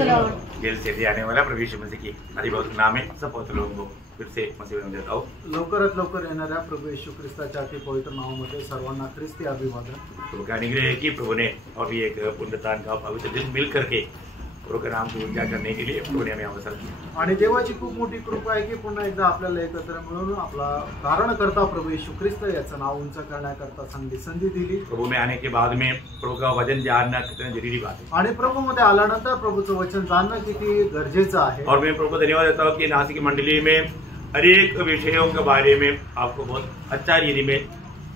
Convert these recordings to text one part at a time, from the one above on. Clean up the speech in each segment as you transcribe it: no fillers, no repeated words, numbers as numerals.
Gel से आने वाला प्रभु यीशु मसीह की अधिभौतिक नाम है सब पवित्र लोगों को फिर से मसीह में देता हूँ। लवकरात लवकर येणाऱ्या प्रभु येशू ख्रिस्ताच्या अति पवित्र नावामध्ये सर्वांना ख्रिस्ती अभिवादन। प्रभु का अनुग्रह है कि प्रभु ने अभी एक पुण्यदान का पवित्र दिन मिल करके प्रभु का नाम को ऊंचा करने के लिए प्रभु ने हमें अवसर दिया आणि देवाची खूप मोठी कृपा आहे की पुन्हा एकदा आपल्याला एकत्र मिळून आपला धारणकर्ता प्रभु येशू ख्रिस्त याचं नाव उंच करण्याकरता चांगली संधी दिली। प्रभु में आने के बाद में प्रभु का वचन जानना कितना जरूरी बात है आणि प्रभु मध्ये आल्यानंतर प्रभुचं वचन जाणणं किती गरजेचं आहे। और मैं प्रभु को धन्यवाद देता हूँ कि नासिक की मंडली में अनेक विषयों के बारे में आपको बहुत अच्छा रीति में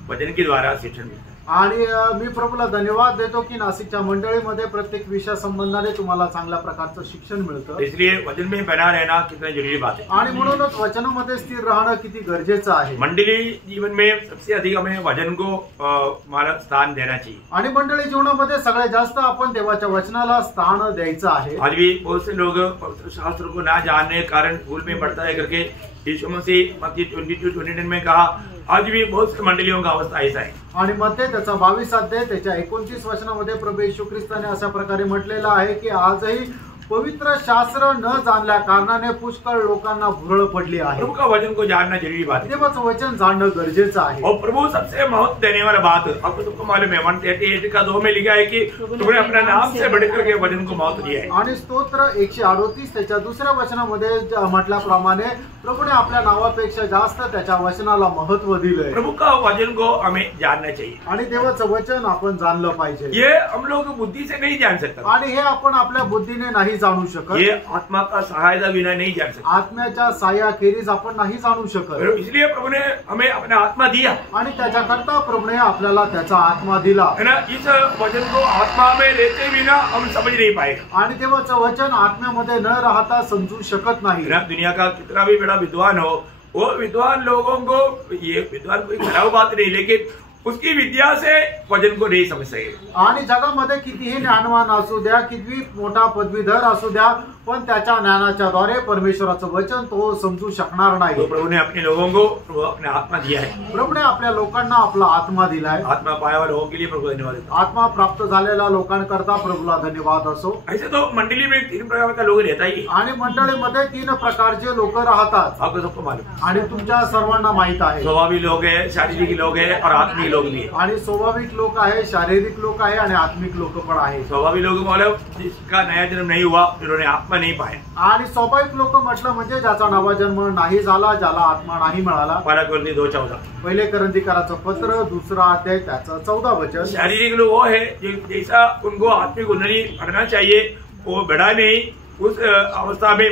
वचन के द्वारा शिक्षण मिलता है। आणि मी प्रभूला धन्यवाद देतो की नाशिकच्या मंडळीमध्ये प्रत्येक विषया संबंधाने तुम्हाला चांगल्या प्रकारचं शिक्षण मिळतं। इसलिए वचन में बना रहना कितना जरूरी बात है आणि म्हणूनच वचनामध्ये स्थिर राहणं किती गरजेचं आहे। मंडली जीवन में सबसे अधिक हमें वचन को हमारा स्थान देना चाहिए आणि मंडळी जीवनामध्ये सगळ्यात जास्त आपण देवाच्या वचनाला स्थान द्यायचं आहे। आज भी बहुत से लोग पवित्र शास्त्र को ना जानने के कारण भूल में पड़ता है करके यीशु मसीह मत्ती 22:29 में कहा आज भी बहुत सी मंडलियों का अवस्था ऐसा है। आणि मत्ती त्याचा 22 अध्याय त्याच्या 29 वचनामध्ये प्रभू येशू ख्रिस्ताने अशा प्रकारे म्हटलेलं आहे की आजही पवित्र शास्त्र न जाणल्या कारणाने पुष्कळ लोकांना भुरळ पडली आहे। प्रभु का वचन को जानना जरूरी बात है। देवाचं वचन जाणणं गरजेचं आहे। और प्रभु सबसे महत्व देने वाला बात आपको सबको मालूम है 138:2 में लिखा है कि तुमने अपना नाम से बढ़कर के वचन को महत्व दिया है। आणि स्तोत्र 138 त्याच्या दुसऱ्या वचनामध्ये म्हटल्याप्रमाणे प्रभूने आपल्या नावापेक्षा जास्त त्याच्या वचनाला महत्व दिलंय। प्रभु का वचन को हमें जानना चाहिए आणि देवाचं वचन आपण जाणलं पाहिजे। ये हम लोग बुद्धि से नहीं जान सकते आणि हे आपण आपल्या बुद्धीने नाही जाणू शकत। ये आत्मा का सहायता बिना नहीं जान सकते। आत्म्याच्या सहाय्याखेरीज आपण नाही जाणू शकत। इसलिए प्रभु ने हमें अपना आत्मा दिया आणि त्याच्याकरता प्रभूने आपल्याला त्याचा आत्मा दिला है ना। इस वचन को आत्मा में लेते बिना हम समझ नहीं पाएगा। आणि देवाचं वचन आत्म्यामध्ये न राहता समजू शकत नाही। दुनिया का कितना भी बड़ा विद्वान हो वो विद्वान लोगों को ये विद्वान कोई खराब बात नहीं लेकिन उसकी विद्या से वचन को नहीं समझ सके। आणि जगामध्ये कितीही ज्ञानवान असू द्या किती मोठा पदवीधर असू द्या पण त्याच्या ज्ञानाच्या द्वारे परमेश्वराचं वचन तो समजू शकणार नाही। तो प्रभु ने अपने लोगों को अपना आत्मा दिया है। प्रभूने आपल्या लोकांना आपला आत्मा दिलाय। आत्मा पाया हुआ लोगों के लिए प्रभु धन्यवाद देता हूं। आत्मा प्राप्त झालेल्या लोकांकरता प्रभूला धन्यवाद असो। ऐसे तो मंडली में 3 प्रकार का लोग रहता ही आणि मंडळीमध्ये 3 प्रकारचे लोक राहतात। आपको सबको मालूम आणि तुमच्या सर्वांना माहित आहे। स्वभावी लोग है, शारीरिक लोग है और आत्मिक लोग भी है। आणि स्वाभाविक लोक आहे, शारीरिक लोक आहे आणि आत्मिक लोक पण आहे। स्वाभाविक लोग मतलब जिसका नया जन्म नहीं हुआ जिन्होंने आत्मा नहीं पाया। आणि स्वाभाविक लोक म्हटलं म्हणजे ज्याचा नवा जन्म नाही झाला ज्याला आत्मा नाही मिळाला। 2:14 पहिले करंथीकराचं पत्र 2 अध्याय त्याचं 14 वचन। शारीरिक लोग वो है जैसा उनको आत्मिक उन्नति बढ़ना चाहिए वो बढ़ा नहीं उस अवस्था में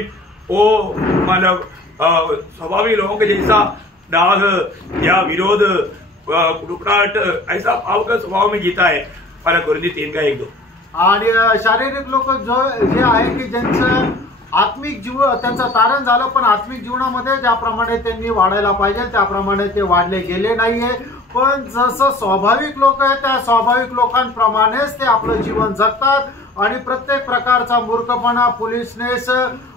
वो मतलब स्वाभाविक लोगों के जैसा दाग या विरोध कुड़कुड़ाहट ऐसा भाव का स्वभाव में जीता है। 3:1-2 आणि शारीरिक लोक जे आहे की ज्यांचं आत्मिक जीवन त्यांचं तारण झालं पण आत्मिक जीवनामध्ये ज्याप्रमाणे त्यांनी वाढायला पाहिजे त्याप्रमाणे ते वाढले गेले नाहीये। पण जसं स्वाभाविक लोक आहेत त्या स्वाभाविक लोकांप्रमाणेच ते आपलं जीवन जगतात आणि प्रत्येक प्रकारचा मूर्खपणा पुलिसनेस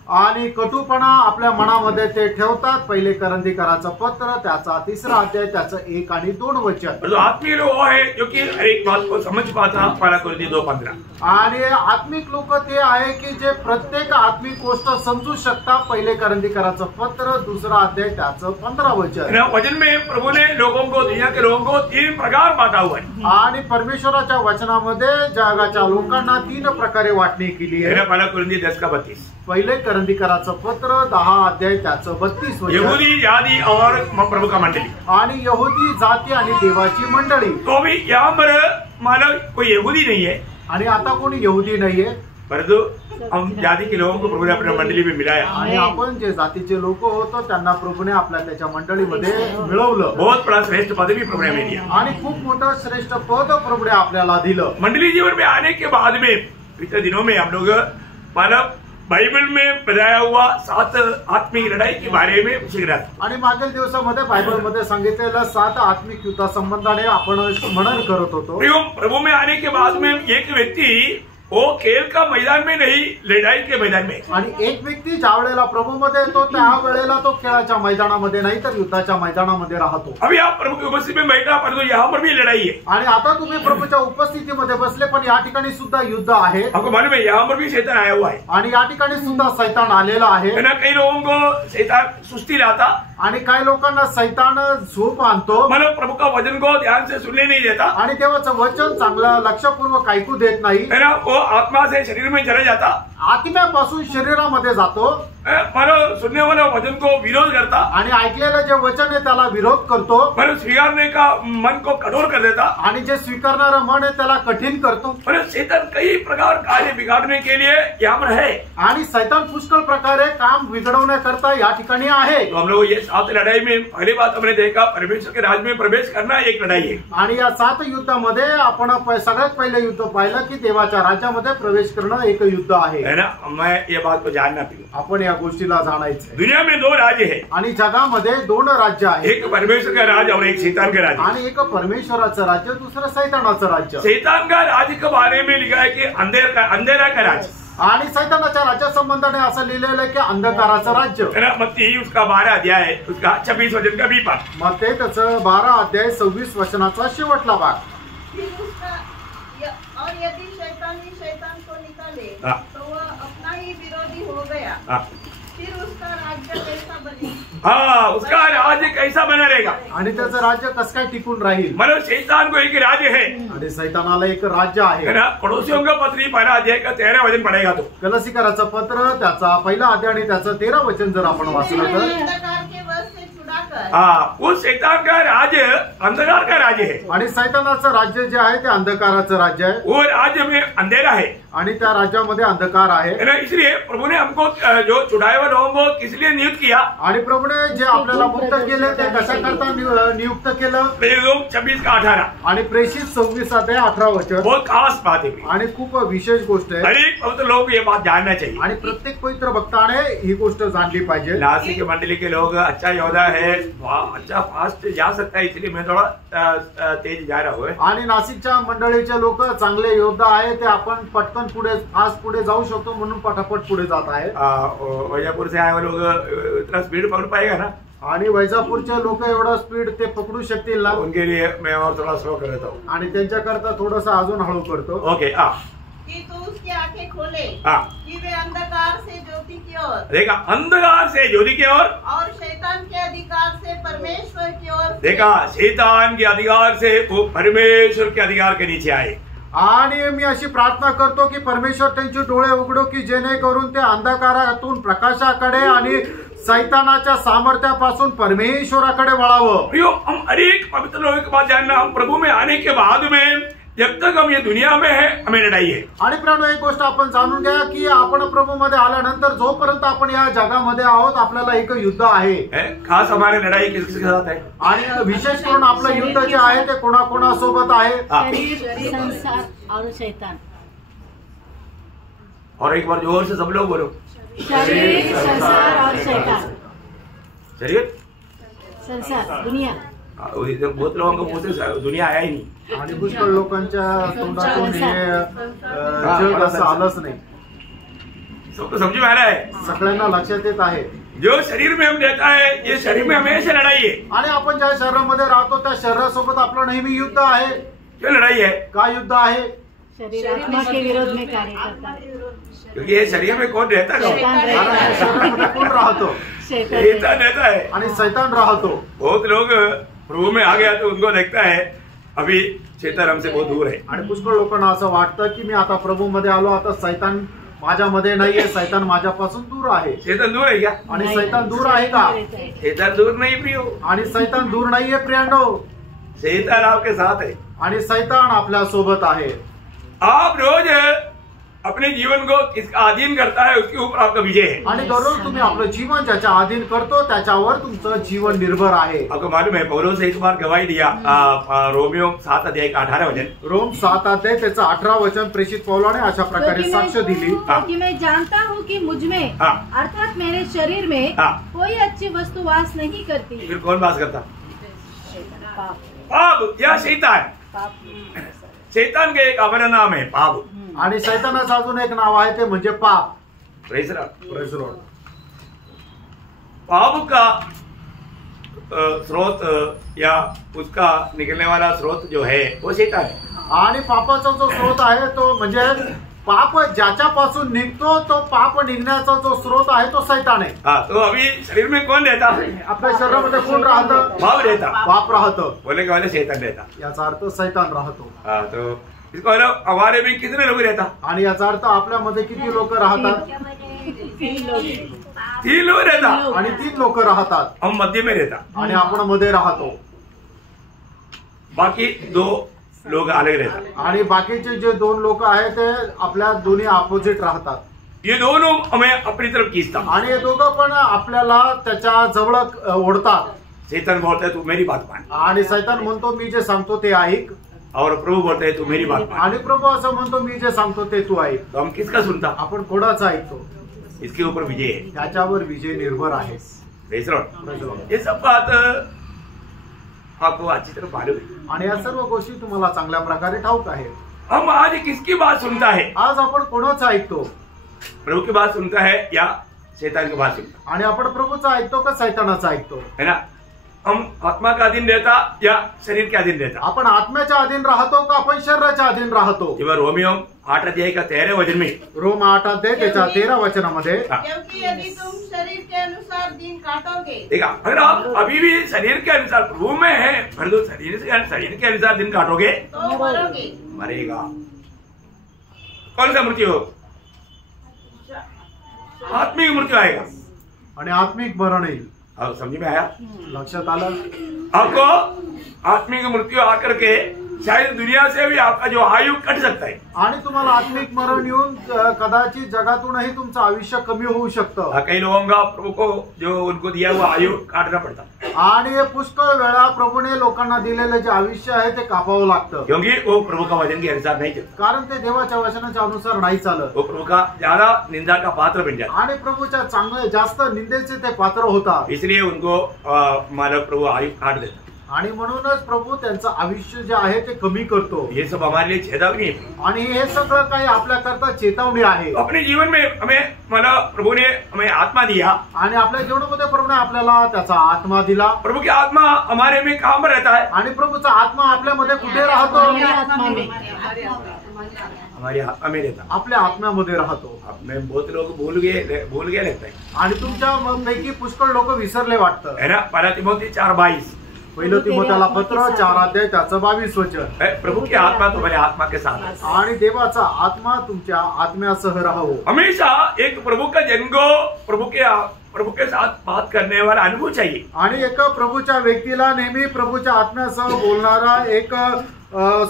आणि कटुपणा आपल्या मनामध्ये ते ठेवतात। पहिले करंथीकराचं पत्र त्याचा 3 अध्याय त्याचं 1 आणि 2 वचन। आत्मिक लोग है जो कि हर एक बात को समझ पाता 2:15 आणि आत्मिक लोक ते आहे की जे प्रत्येक आत्मिक गोष्ट समजू शकतात। पहिले करंथीकराचं पत्र 2 अध्याय त्याचं 15 वचन। वचन में प्रभु ने लोगों को दुनिया के लोगों को 3 प्रकार बांटा हुआ है। आणि परमेश्वराच्या वचनामध्ये जगाच्या लोकांना 3 प्रकारे वाटणी केली आहे। 10:32 पहिले करंथीकराचं पत्र 10 अध्याय त्याचं 32 वचन। यहूदी जाति और प्रभु का मंडली आणि यहूदी जाती आणि देवाची मंडळी। तो भी यहाँ पर मानव कोई यहूदी नहीं है आणि आता कोणी यहूदी नाहीये परंतु हम जाति के लोगों को प्रभु ने अपने मंडली में मिलाया। आणि आपण जे जातीचे लोक होतो त्यांना प्रभूने आपल्या त्याच्या मंडळीमध्ये मिळवलं। बहुत बड़ा श्रेष्ठ पद भी प्रभु ने हमें दिया आणि खूप मोठं श्रेष्ठ पद प्रभूने आपल्याला दिलं। मंडली जीवन में आने के बाद में पिछले दिनों में हम लोग मानव बाइबल में बताया हुआ 7 आत्मिक लड़ाई के बारे में सीख रहा था। आणि मागील दिवसामध्ये बायबलमध्ये सांगितलेलं 7 आत्मिक युद्धा संबंधाने आपण मनन करत होतो। प्रभु में आने के बाद में एक व्यक्ति वो खेल का मैदान में नहीं, लड़ाई के मैदान में। आणि एक व्यक्ती ज्या वेळेला प्रभूमध्ये येतो त्या वेळेला तो खेळाच्या मैदानामध्ये नाही तर युद्धाच्या मैदानामध्ये राहतो. अभी आप प्रभु की उपस्थिति में बैठा, परंतु यहाँ पर भी लड़ाई है. आणि आता तुम्ही प्रभूच्या उपस्थितीमध्ये बसले पण या ठिकाणी सुद्धा युद्ध आहे. आपको मालूम है यहाँ पर भी शैतान आया हुआ है. आणि या ठिकाणी सुद्धा सैतान आलेला आहे. है ना, कई लोगों को शैतान सुस्ती लाता, आणि काही लोकांना सैतान झोप आणतो, मतलब प्रभु का वचन को ध्यान से सुनने नहीं देता, आणि देवाचं वचन चांगलं लक्षपूर्वक ऐकू देत नाही. है ना, वो आत्मा से शरीर में चला जाता, आत्म्यापासून शरीरामध्ये जातो, मतलब सुनने वाला वचन को विरोध करता, आणि ऐकलेलं जे वचन आहे त्याला विरोध करतो, मतलब स्वीकारने का मन को कठोर कर देता, आणि जे स्वीकारणारं मन आहे त्याला कठीण करतो. मतलब शैतान कई प्रकार कार्य बिगाड़ने के लिए यहाँ पर है. आणि सैतान पुष्कळ प्रकारे काम बिघडवण्याकरता या ठिकाणी आहे. तो हम लोग ये 7 लड़ाई में पहली बात हमने देखा, परमेश्वर के राज में प्रवेश करना एक लड़ाई है. आणि या 7 युद्धामध्ये आपण सगळ्यात पहिले युद्ध पाहिलं की देवाच्या राज्यामध्ये प्रवेश करणं एक युद्ध आहे. है ना, मैं ये बात को जानना चाहिए. आपण या गोष्टीला जाणायचं. दुनिया में 2 राज्य है, आणि जगामध्ये 2 राज्य आहेत, एक परमेश्वर का राज और एक शैतान का राज. आणि एक परमेश्वराचं राज्य, दुसरं सैतानाचं राज्य. शैतान का राज के बारे में लिखा है कि अंधेरा का राज. आणि सैतानाच्या राज्यासंबंधाने असं लिहिलेलं आहे की अंधकाराचं राज्य. है ना, मत्ती उसका 12 अध्याय है, उसका 26 वचन का भी पाठ. मग ते त्याचं 12 अध्याय 26 वचनाचा शेवटला भाग. और यदि शैतान ही शैतान को निकाले तो वह अपना ही विरोधी हो गया, फिर उसका राज्य कैसा बनेगा? हाँ, उसका राज्य कैसा बना रहेगा. आणि त्याचं राज्य कसं काय टिकून राहील. मतलब शैतान को एक राज्य है. आणि सैतानाला एक राज्य आहे. है ना, पड़ोसियों का पत्री 12 अध्याय का 13 वचन पढ़ेगा तो. कलसीकराचं पत्र त्याचा 1 अध्याय आणि त्याचं 13 वचन जर आपण वाचलं तर, अंधकार के वश से छुड़ाकर, हाँ, उस शैतान का राज्य अंधकार का राज्य है. आणि सैतानाचं राज्य जे आहे ते अंधकाराचं राज्य आहे. वो राज्य में अंधेरा है. आणि त्या राज्यामध्ये अंधकार आहे. है ना, इसलिए प्रभु ने हमको जो छुड़ाए हुए लोगों को किस लिए नियुक्त किया. आणि प्रभूने जे आपल्याला मुक्त केले ते कशाकरता नियुक्त केलं. 26 का 18. आणि प्रेषित 26 अध्याय 18 वचन बहुत खास बात है. आणि खूप विशेष गोष्ट आहे. हर एक पवित्र लोग ये बात जानना चाहिए. आणि प्रत्येक पवित्र भक्ताने ही गोष्ट जाणली पाहिजे. नासिक मंडली के लोग अच्छा योद्धा है, अच्छा फास्ट जा सकता है, इसलिए मैं थोड़ा तेज जा रहा हूँ. आणि नाशिकच्या मंडळीचे लोक चांगले योद्धा आहे, ते आपण पटकन पुढे फास्ट पुढे जाऊ शकतो म्हणून पटापट पुढे जात आहे. वैजापुर से आए हुए लोग इतना स्पीड पकड़ पाएगा ना. आणि वैजापूरचे लोक एवढा स्पीड ते पकडू शकतील ना. उनके लिए मैं और थोड़ा स्लो कर देता हूँ. आणि त्यांच्याकरता थोडंसं अजून हळू करतो. ओके. कि तू उसकी आंखें खोले, हाँ, कि वे अंधकार से ज्योति की ओर, देखा, अंधकार से ज्योति की ओर, और शैतान के अधिकार से परमेश्वर की ओर, देखा, शैतान के अधिकार से वो परमेश्वर के अधिकार के नीचे आए. आणि मी अशी प्रार्थना करतो की परमेश्वर त्यांचे डोळे उघडो की जेणेकरून ते अंधकारातून प्रकाशाकडे आणि सैतानाच्या सामर्थ्यापासून परमेश्वराकडे वळावं. प्रियो, हम हर एक पवित्र लोगों के पास जानना, हम प्रभु में आने के बाद में जब तक हम ये दुनिया में है, हमें लड़ाई है. आणि प्रियानो, एक गोष्ट आपण जाणून घ्या की आपण प्रभू मध्ये आल्यानंतर जोपर्यंत आपण या जगामध्ये आहोत आपल्याला एक युद्ध आहे. खास हमारी लड़ाई किसके साथ है. आणि विशेष करून आपलं युद्ध जे आहे ते कोणाकोणासोबत आहे. शरीर, संसार और शैतान. और एक बार जोर से सब लोग बोलो. शरीर, संसार और शैतान. शरीर, संसार, दुनिया. बहुत लोगों को मुंह से दुनिया आया ही नहीं. आणि पुष्कळ लोकांच्या तोंडातून हे जग असं आलंच नाही. सबको समझ में आ रहा है. सगळ्यांना लक्षात येत आहे. जो शरीर में हम रहता है, ये शरीर में हमेशा लड़ाई है. आणि आपण ज्या शरीरामध्ये राहतो त्या शरीरासोबत आपलं नेहमी युद्ध आहे. क्यों लड़ाई है. का युद्ध आहे. शरीर आत्मा के विरोध में कार्य करता है. क्योंकि ये शरीर में कौन रहता है. शरीरामध्ये कोण राहतो. शैतान रहता है. आणि सैतान राहतो. बहुत लोग प्रभु में आ गया तो उनको लगता है अभी शैतान हमसे बहुत दूर है. आणि पुष्कळ लोकांना असं वाटतं की मी आता प्रभू मध्ये आलो, आता सैतान माझ्यामध्ये नाहीये, सैतान माझ्यापासून दूर आहे. शैतान दूर है क्या. आणि सैतान दूर आहे का. शैतान दूर नहीं प्रियो. आणि सैतान दूर नाहीये प्रियांनो. शैतान आपके साथ है. आणि सैतान आपल्या सोबत आहे. आप रोज अपने जीवन को किसका अधीन करता है, उसके ऊपर आपका विजय है. आणि दररोज तुम्ही आपलं जीवन ज्याच्या अधीन करतो त्याच्यावर तुमचं जीवन निर्भर आहे. आपको मालूम है पौलुस एक बार गवाही दिया, रोमियो 7 अध्याय 18 वचन. रोम 7 अध्याय त्याचं 18 वचन प्रेषित पौलाने अशा प्रकारे साक्ष दिली. क्योंकि मैं जानता हूँ कि मुझ में अर्थात मेरे शरीर में कोई अच्छी वस्तु वास नहीं करती. फिर कौन वास करता. पाप या शैतान. शैतान का एक अपना नाम है पाप. आणि शैतानाचं अजून एक नाव आहे ते म्हणजे पाप. Praise Lord. Praise Lord. पाप का स्रोत या उसका निकलने वाला स्रोत जो है वो शैतान है. आणि पापाचा जो स्रोत आहे तो म्हणजे पाप ज्याच्यापासून निघतो तो पाप निघण्याचा जो स्रोत आहे तो शैतान आहे. हाँ, तो अभी शरीर में कौन रहता है? आपल्या शरीरामध्ये कोण राहतं? पाप रहता. पाप राहतं. बोले के वाले शैतान रहता. याचा अर्थ शैतान राहतो. हाँ, तो इसको मतलब हमारे में कितने लोग रहता? आणि याचा अर्थ आपल्यामध्ये किती लोक राहतात? 3 लोग रहता. आणि 3 लोक राहतात. हम मध्य में रहता. आणि आपण मध्ये राहतो. बाकी 2 लोग अलग रहता. आणि बाकीचे जे 2 लोक आहेत ते आपल्या दोन्ही अपोजिट राहतात. ये दोनों हमें अपनी तरफ खींचता. आणि हे दोघं पण आपल्याला त्याच्या जवळ ओढतात. शैतान बोलता है तू मेरी बात मान, आणि शैतान म्हणतो मी जे सांगतो ते ऐक. और प्रभु बोलता है तू मेरी बात मान. आणि प्रभू असं म्हणतो मी जे सांगतो ते तू ऐक. तो हम किसका सुनता? आपण कोणाचा ऐकतो? इसके ऊपर विजय है. त्याच्यावर विजय निर्भर आहे. Praise Lord. ये सब बात आपको अच्छी तरह मालूम है. आणि या सर्व गोष्टी तुम्हाला चांगल्या प्रकारे ठाऊक आहे. हम आज किसकी बात सुनता है? आज आपण कोणाचा ऐकतो? प्रभु की बात सुनता है या शैतान की बात सुनता आणि आपण प्रभूचा ऐकतो का शैतानाचा ऐकतो? है ना? हम आत्मा का अधीन रहता या शरीर के अधीन रहता? आपण आत्म्याच्या अधीन राहतो का आपण शरीराच्या अधीन राहतो? जेव्हा रोमियो 8 अध्याय का 13 वचन में रोम 8 अध्याय त्याच्या 13 वचनामध्ये क्योंकि यदि तुम शरीर के अनुसार दिन काटोगे, देखा, अगर आप अभी भी शरीर के अनुसार प्रभु में है, फिर तो शरीर के अनुसार दिन काटोगे तो मरोगे. मरेगा. कौन सा मृत्यु? आत्मिक मृत्यु आएगा. आणि आत्मिक मरण येईल. हाँ, समझ में आया? लक्षात आलं? आपको आत्मिक मृत्यु आकर के शायद दुनिया से भी आपका जो आयु कट सकता है. आणि तुम्हाला आत्मिक मरण येऊन कदाचित जगातूनही तुमचं आयुष्य कमी होऊ शकतं. कई लोगों का प्रभु को जो उनको दिया हुआ आयु काटना पड़ता, आणि हे पुष्कळ वेळा प्रभूने लोकांना दिलेलं जे आयुष्य आहे ते कापावं लागतं. क्योंकि वो प्रभु का वचन के अनुसार नहीं चलता. कारण ते देवाच्या वचनाच्या अनुसार नाही चालत. वो प्रभु का ज्यादा निंदा का पात्र बन जाता. आणि प्रभूच्या चांगले जास्त निंदेचे ते पात्र होतात. इसलिए उनको मानव प्रभु आयु काट देता. आणि म्हणूनच प्रभू त्यांचं आयुष्य जे आहे ते कमी करतो. ये सब हमारे लिए चेतावनी है. आणि हे सगळं काही आपल्याकरता चेतावणी आहे. अपने जीवन में हमें मतलब प्रभु ने हमें आत्मा दिया. आणि आपल्या जीवनामध्ये प्रभूने आपल्याला त्याचा आत्मा दिला. प्रभु की आत्मा हमारे में कहाँ पर रहता है? आणि प्रभूचा आत्मा आपल्यामध्ये कुठे राहतो? हमारी आत्मा में रहता. आपल्या आत्म्यामध्ये राहतो. हमें बहुत लोग भूल गए लगता है. आणि तुमच्या पैकी पुष्कळ लोक विसरले वाटतं. है ना? 1 तिमोथी 4:22. पहिलं तिमोथेला पत्र 4 अध्याय त्याचं 22 वचन. प्रभु की आत्मा तुम्हारे आत्मा के साथ है. आणि देवाचा आत्मा तुमच्या आत्म्यासह राहावो. हमेशा एक प्रभु का जन को प्रभु के साथ बात करने वाला अनुभव चाहिए. आणि एक प्रभूच्या व्यक्तीला नेहमी प्रभूच्या आत्म्यासह बोलणारा एक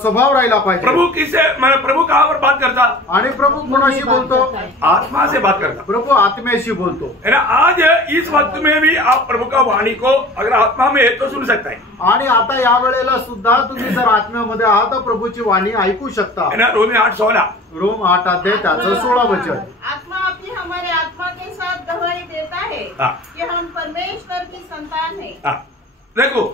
स्वभाव राहिला पाहिजे. प्रभु किसे मतलब प्रभु कहाँ पर बात करता? आणि प्रभू कोणाशी बोलतो? आत्मा से बात करता. प्रभू आत्म्याशी बोलतो. है ना? आज इस वक्त में भी आप प्रभु का वाणी को अगर आत्मा में है तो सुन सकता है. आणि आता या वेळेला सुद्धा तुम्ही जर आत्म्यामध्ये आहात तर प्रभूची वाणी ऐकू शकता. है ना? रोमी 8:16. रोम 8 अध्याय त्याचं 16 वचन. आत्मा अपनी हमारे आत्मा के साथ गवाही देता है कि हम परमेश्वर की संतान है. देखो,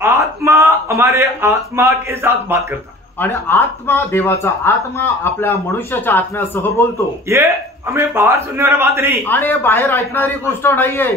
आत्मा हमारे आत्मा के साथ बात करता. आणि आत्मा देवाचा आत्मा आपल्या मनुष्याच्या आत्म्यासह बोलतो. ये हमें बाहर सुनने वाला बात नहीं. आणि हे बाहेर ऐकणारी गोष्ट नाहीये.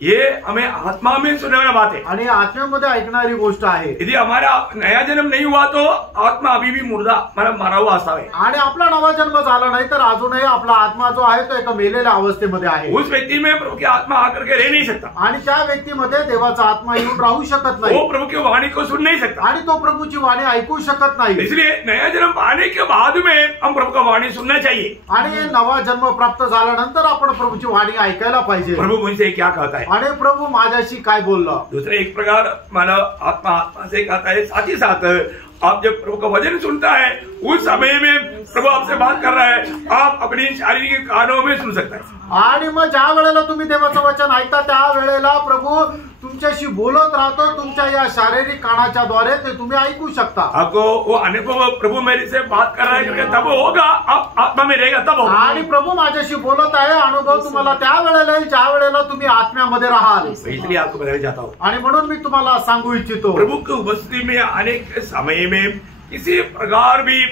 ये हमें आत्मा में सुनने वाला बात है. आणि आत्म्यामध्ये ऐकणारी गोष्ट आहे. यदि हमारा नया जन्म नहीं हुआ तो आत्मा अभी भी मुर्दा मतलब मरा हुआ अवस्था है. आणि आपला नवा जन्म झाला नाही तर अजूनही आपला आत्मा जो आहे तो एका मेलेल्या अवस्थेमध्ये आहे. उस व्यक्ति में प्रभु की आत्मा आकर के रह नहीं सकता. आणि त्या व्यक्तीमध्ये देवाचा आत्मा येऊन राहू शकत नाही. वो प्रभु की वाणी को सुन नहीं सकता. आणि तो प्रभूची वाणी ऐकू शकत नाही. इसलिए नया जन्म पाने के बाद में हम प्रभु का वाणी सुनना चाहिए. आणि नवा जन्म प्राप्त झाल्यानंतर आपण प्रभूची वाणी ऐकायला पाहिजे. प्रभु मुझसे क्या कहता है? आणि प्रभू माझ्याशी काय बोलला? दूसरे एक प्रकार मानव आत्मा से कहता है. साथ ही साथ आप जब प्रभु का वचन सुनता है उस समय में प्रभु आपसे बात कर रहा है, आप अपनी शारीरिक कानों में सुन सकता है. आणि मग ज्या वेळेला तुम्ही देवाचं वचन ऐकता त्या वेळेला प्रभू तुमच्याशी बोलत राहतो. तुमच्या या शारीरिक कानाच्या द्वारे ते तुम्ही ऐकू शकता. आपको वो अनुभव प्रभु मेरे से बात कर रहा है करके तब होगा, आप आत्मा में रहेगा तब होगा. आणि प्रभु माझ्याशी बोलत आहे अनुभव तुम्हाला त्या वेळेला येईल ज्या वेळेला तुम्ही आत्म्यामध्ये राहाल. इसलिए आपको बताना चाहता हूँ, आणि म्हणून मी तुम्हाला सांगू इच्छितो प्रभु की उपस्थिति में आने के समय में किसी प्रकार भी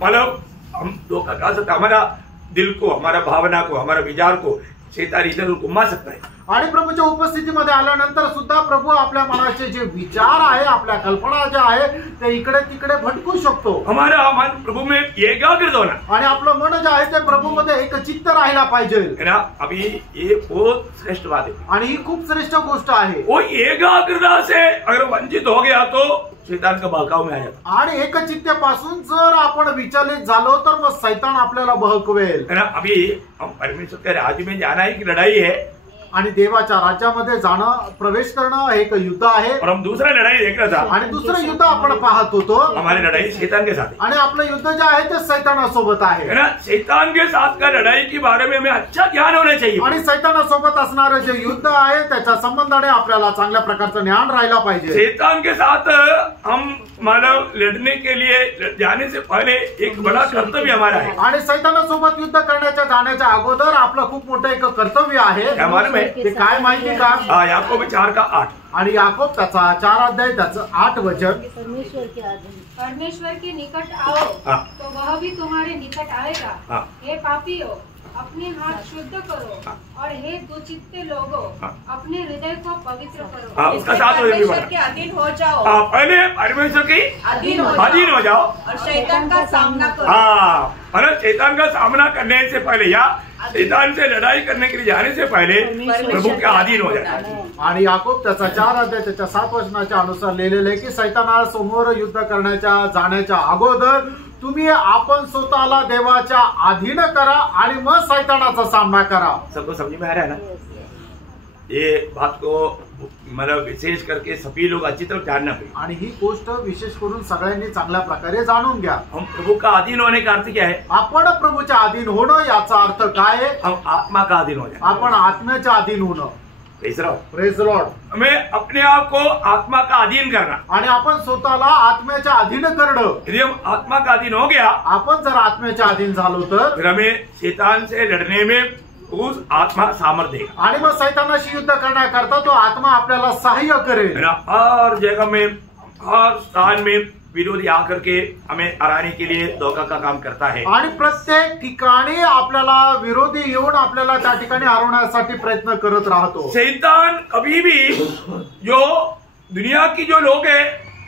मतलब हम धोखा खा सकते, हमारा दिल को, हमारा भावना को, हमारा विचार को शैतान इधर घुमा सकता है। आणि प्रभूच्या उपस्थितीमध्ये आल्यानंतर सुद्धा प्रभू आपल्या मनाचे जे विचार आहे, आपल्या कल्पना ज्या आहे ते इकडे तिकडे भटकू शकतो। हमारा मन प्रभु में एकाग्र होना, आणि आपलं मन जे आहे ते प्रभूमध्ये एकचित्त राहायला पाहिजे है ना। अभी ये बहुत श्रेष्ठ बात है, आणि ही खूप श्रेष्ठ गोष्ट आहे। वो एकाग्रता से अगर वंचित हो गया तो शैतान का बहकाव में आ जाता आणि एकचित्तेपासून जर आपण विचलित झालो तर मग शैतान आपल्याला बहकवेल, है ना। अभी हम परमेश्वर के राज्य में जाना एक लड़ाई है, आणि देवाच्या राज्यामध्ये जाणं, प्रवेश करणं हे एक युद्ध आहे। और हम दूसरा लड़ाई देख रहा था, आणि दुसरं युद्ध आपण पाहत होतो, हमारी लड़ाई शैतान के साथ है, आणि आपलं युद्ध जे आहे ते शैतानासोबत आहे। है ना। शैतान के साथ का लड़ाई के बारे में हमें अच्छा ज्ञान होना चाहिए, आणि शैतानासोबत असणारं जे युद्ध आहे त्याच्या संबंधाने आपल्याला चांगल्या प्रकारचं ज्ञान राहायला पाहिजे। शैतान के साथ हम मानव लड़ने के लिए जाने से पहले एक बड़ा कर्तव्य हमारा है। आणि शैतानासोबत युद्ध करण्याच्या जाण्याच्या अगोदर आपलं खूप मोठं एक कर्तव्य आहे। क्या मालूम है? ते काय माहिती का? याकोब 4:8 आणि याकोब त्याचा 4 अध्याय त्याचं 8 वचन, परमेश्वर के निकट आओ तो वह भी तुम्हारे निकट आएगा। हे पापियों, अपने हाथ शुद्ध करो, और हे दुचित्ते लोगों, अपने हृदय को पवित्र करो। उसका साथ हो परमेश्वर के अधीन हो जाओ, पहले परमेश्वर की अधीन हो जाओ और शैतान का सामना करो। हाँ, शैतान का सामना करने से पहले या शैतान से लड़ाई करने के लिए जाने से पहले प्रभु के अधीन हो जाए। आणि याकोब त्याचा 4 अध्याय त्याच्या 7 वचनाच्या अनुसार लिहिलेलं आहे की शैतानासमोर युद्ध करण्याच्या जाण्याच्या अगोदर तुम्ही आपण स्वतःला देवाच्या अधीन करा आणि मग शैतानाचा सामना करा। सबको समझ में आ रहा है ना? ये बात को मतलब विशेष करके सभी लोग अच्छी तरह जानना पड़ेगा, आणि ही गोष्ट विशेष करून सगळ्यांनी चांगल्या प्रकारे जाणून घ्या। हम प्रभु का अधीन होने का अर्थ क्या है? आपण प्रभूच्या अधीन होणं याचा अर्थ काय आहे? हम आत्मा का अधीन हो जाए, आपण आत्म्याच्या अधीन होणं। Praise Lord. हमें अपने आप को आत्मा का अधीन करना, आणि आपण स्वतःला आत्म्याच्या अधीन करणं। यदि हम आत्मा का अधीन हो गया, आपण जर आत्म्याच्या अधीन झालो तर फिर हमें शैतान से लड़ने में उस आत्मा सामर्थ्य देगा, आणि मग शैतानाशी युद्ध करण्याकरता तो आत्मा आपल्याला सहाय्य करेल। है ना। हर जगह में, हर स्थान में विरोधी आकर के हमें हराने के लिए धोखा का काम करता है, आणि प्रत्येक ठिकाणी आपल्याला विरोधी येऊन आपल्याला त्या ठिकाणी हरवण्यासाठी प्रयत्न करत राहतो। शैतान कभी भी जो दुनिया की जो लोग हैं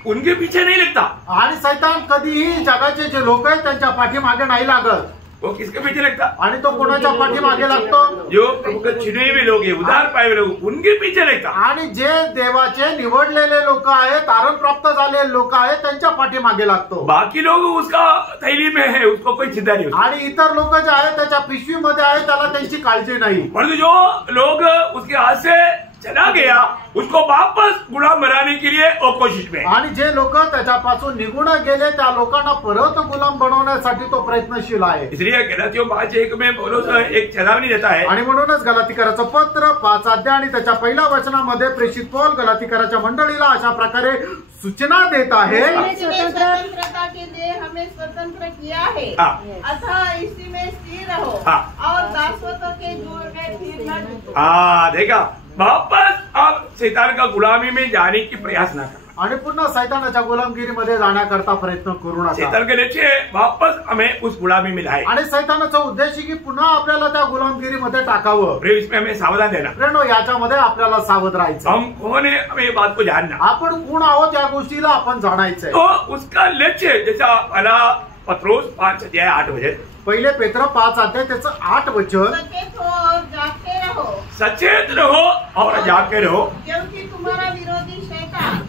उनके पीछे नहीं लगता। आणि शैतान कधीही जगाचे जे लोक आहेत त्यांच्या पाठीमागे नाही लागत। वो किसके पीछे लगता? आणि तो कोणाच्या पाठीमागे लागतो? जो प्रभु के चुने हुए लोग हैं, उद्धार पाए हुए लोग, उनके पीछे लगता। आणि जे देवाचे निवडलेले लोक आहेत, तारण प्राप्त झालेले लोक आहेत त्यांच्या पाठीमागे लागतो। बाकी लोग उसका थैली में है, उसको कोई चिंता नहीं होती। आणि इतर लोक जे आहेत त्याच्या पिशवीमध्ये आहेत, त्याला त्यांची काळजी नाही। परंतु जो लोग उसके हाथ से चला गया उसको वापस गुलाम बनाने के लिए वो कोशिश में। आणि जे लोक त्याच्यापासून निघून गेले त्या लोकांना परत गुलाम बनवण्यासाठी तो प्रयत्नशील आहे। इसलिए गलातियों 5:1 में पौलुस एक चेतावनी देता है, आणि म्हणूनच गलातीकराचं पत्र 5 अध्याय आणि त्याच्या पहिल्या वचनामध्ये प्रेषित पौल गलातीकराच्या मंडळीला अशा प्रकारे सूचना देत आहे। स्वतंत्रता के लिए हमें स्वतंत्र किया है, अतः इसी में स्थिर रहो और दासत्व के जुए में फिर न डूबो। देखा, वापस आप शैतान का गुलामी में जाने की प्रयास ना करना, आणि पुन्हा शैतानाच्या गुलामगिरीमध्ये जाण्याकरता प्रयत्न करू नका। शैतान के नीचे वापस हमें उस गुलामी में लाए, आणि शैतानाचा उद्देश की पुन्हा आपल्याला त्या गुलामगिरीमध्ये टाकावं। इसमें हमें सावधान देना। प्रेनो, याच्यामध्ये आपल्याला सावध राहायचं। हम कौन है, हमें ये बात को जानना। आपण कोण आहोत या गोष्टीला आपण जाणायचंय। तो उसका लक्ष्य जैसा पहला पत्रोस 5 अध्याय 8 वचन, पहिले पेत्र 5 अध्याय त्याचं 8 वचन, सचेत हो और जागते रहो, सचेत रहो और जागते रहो, क्योंकि तुम्हारा विरोधी शैतान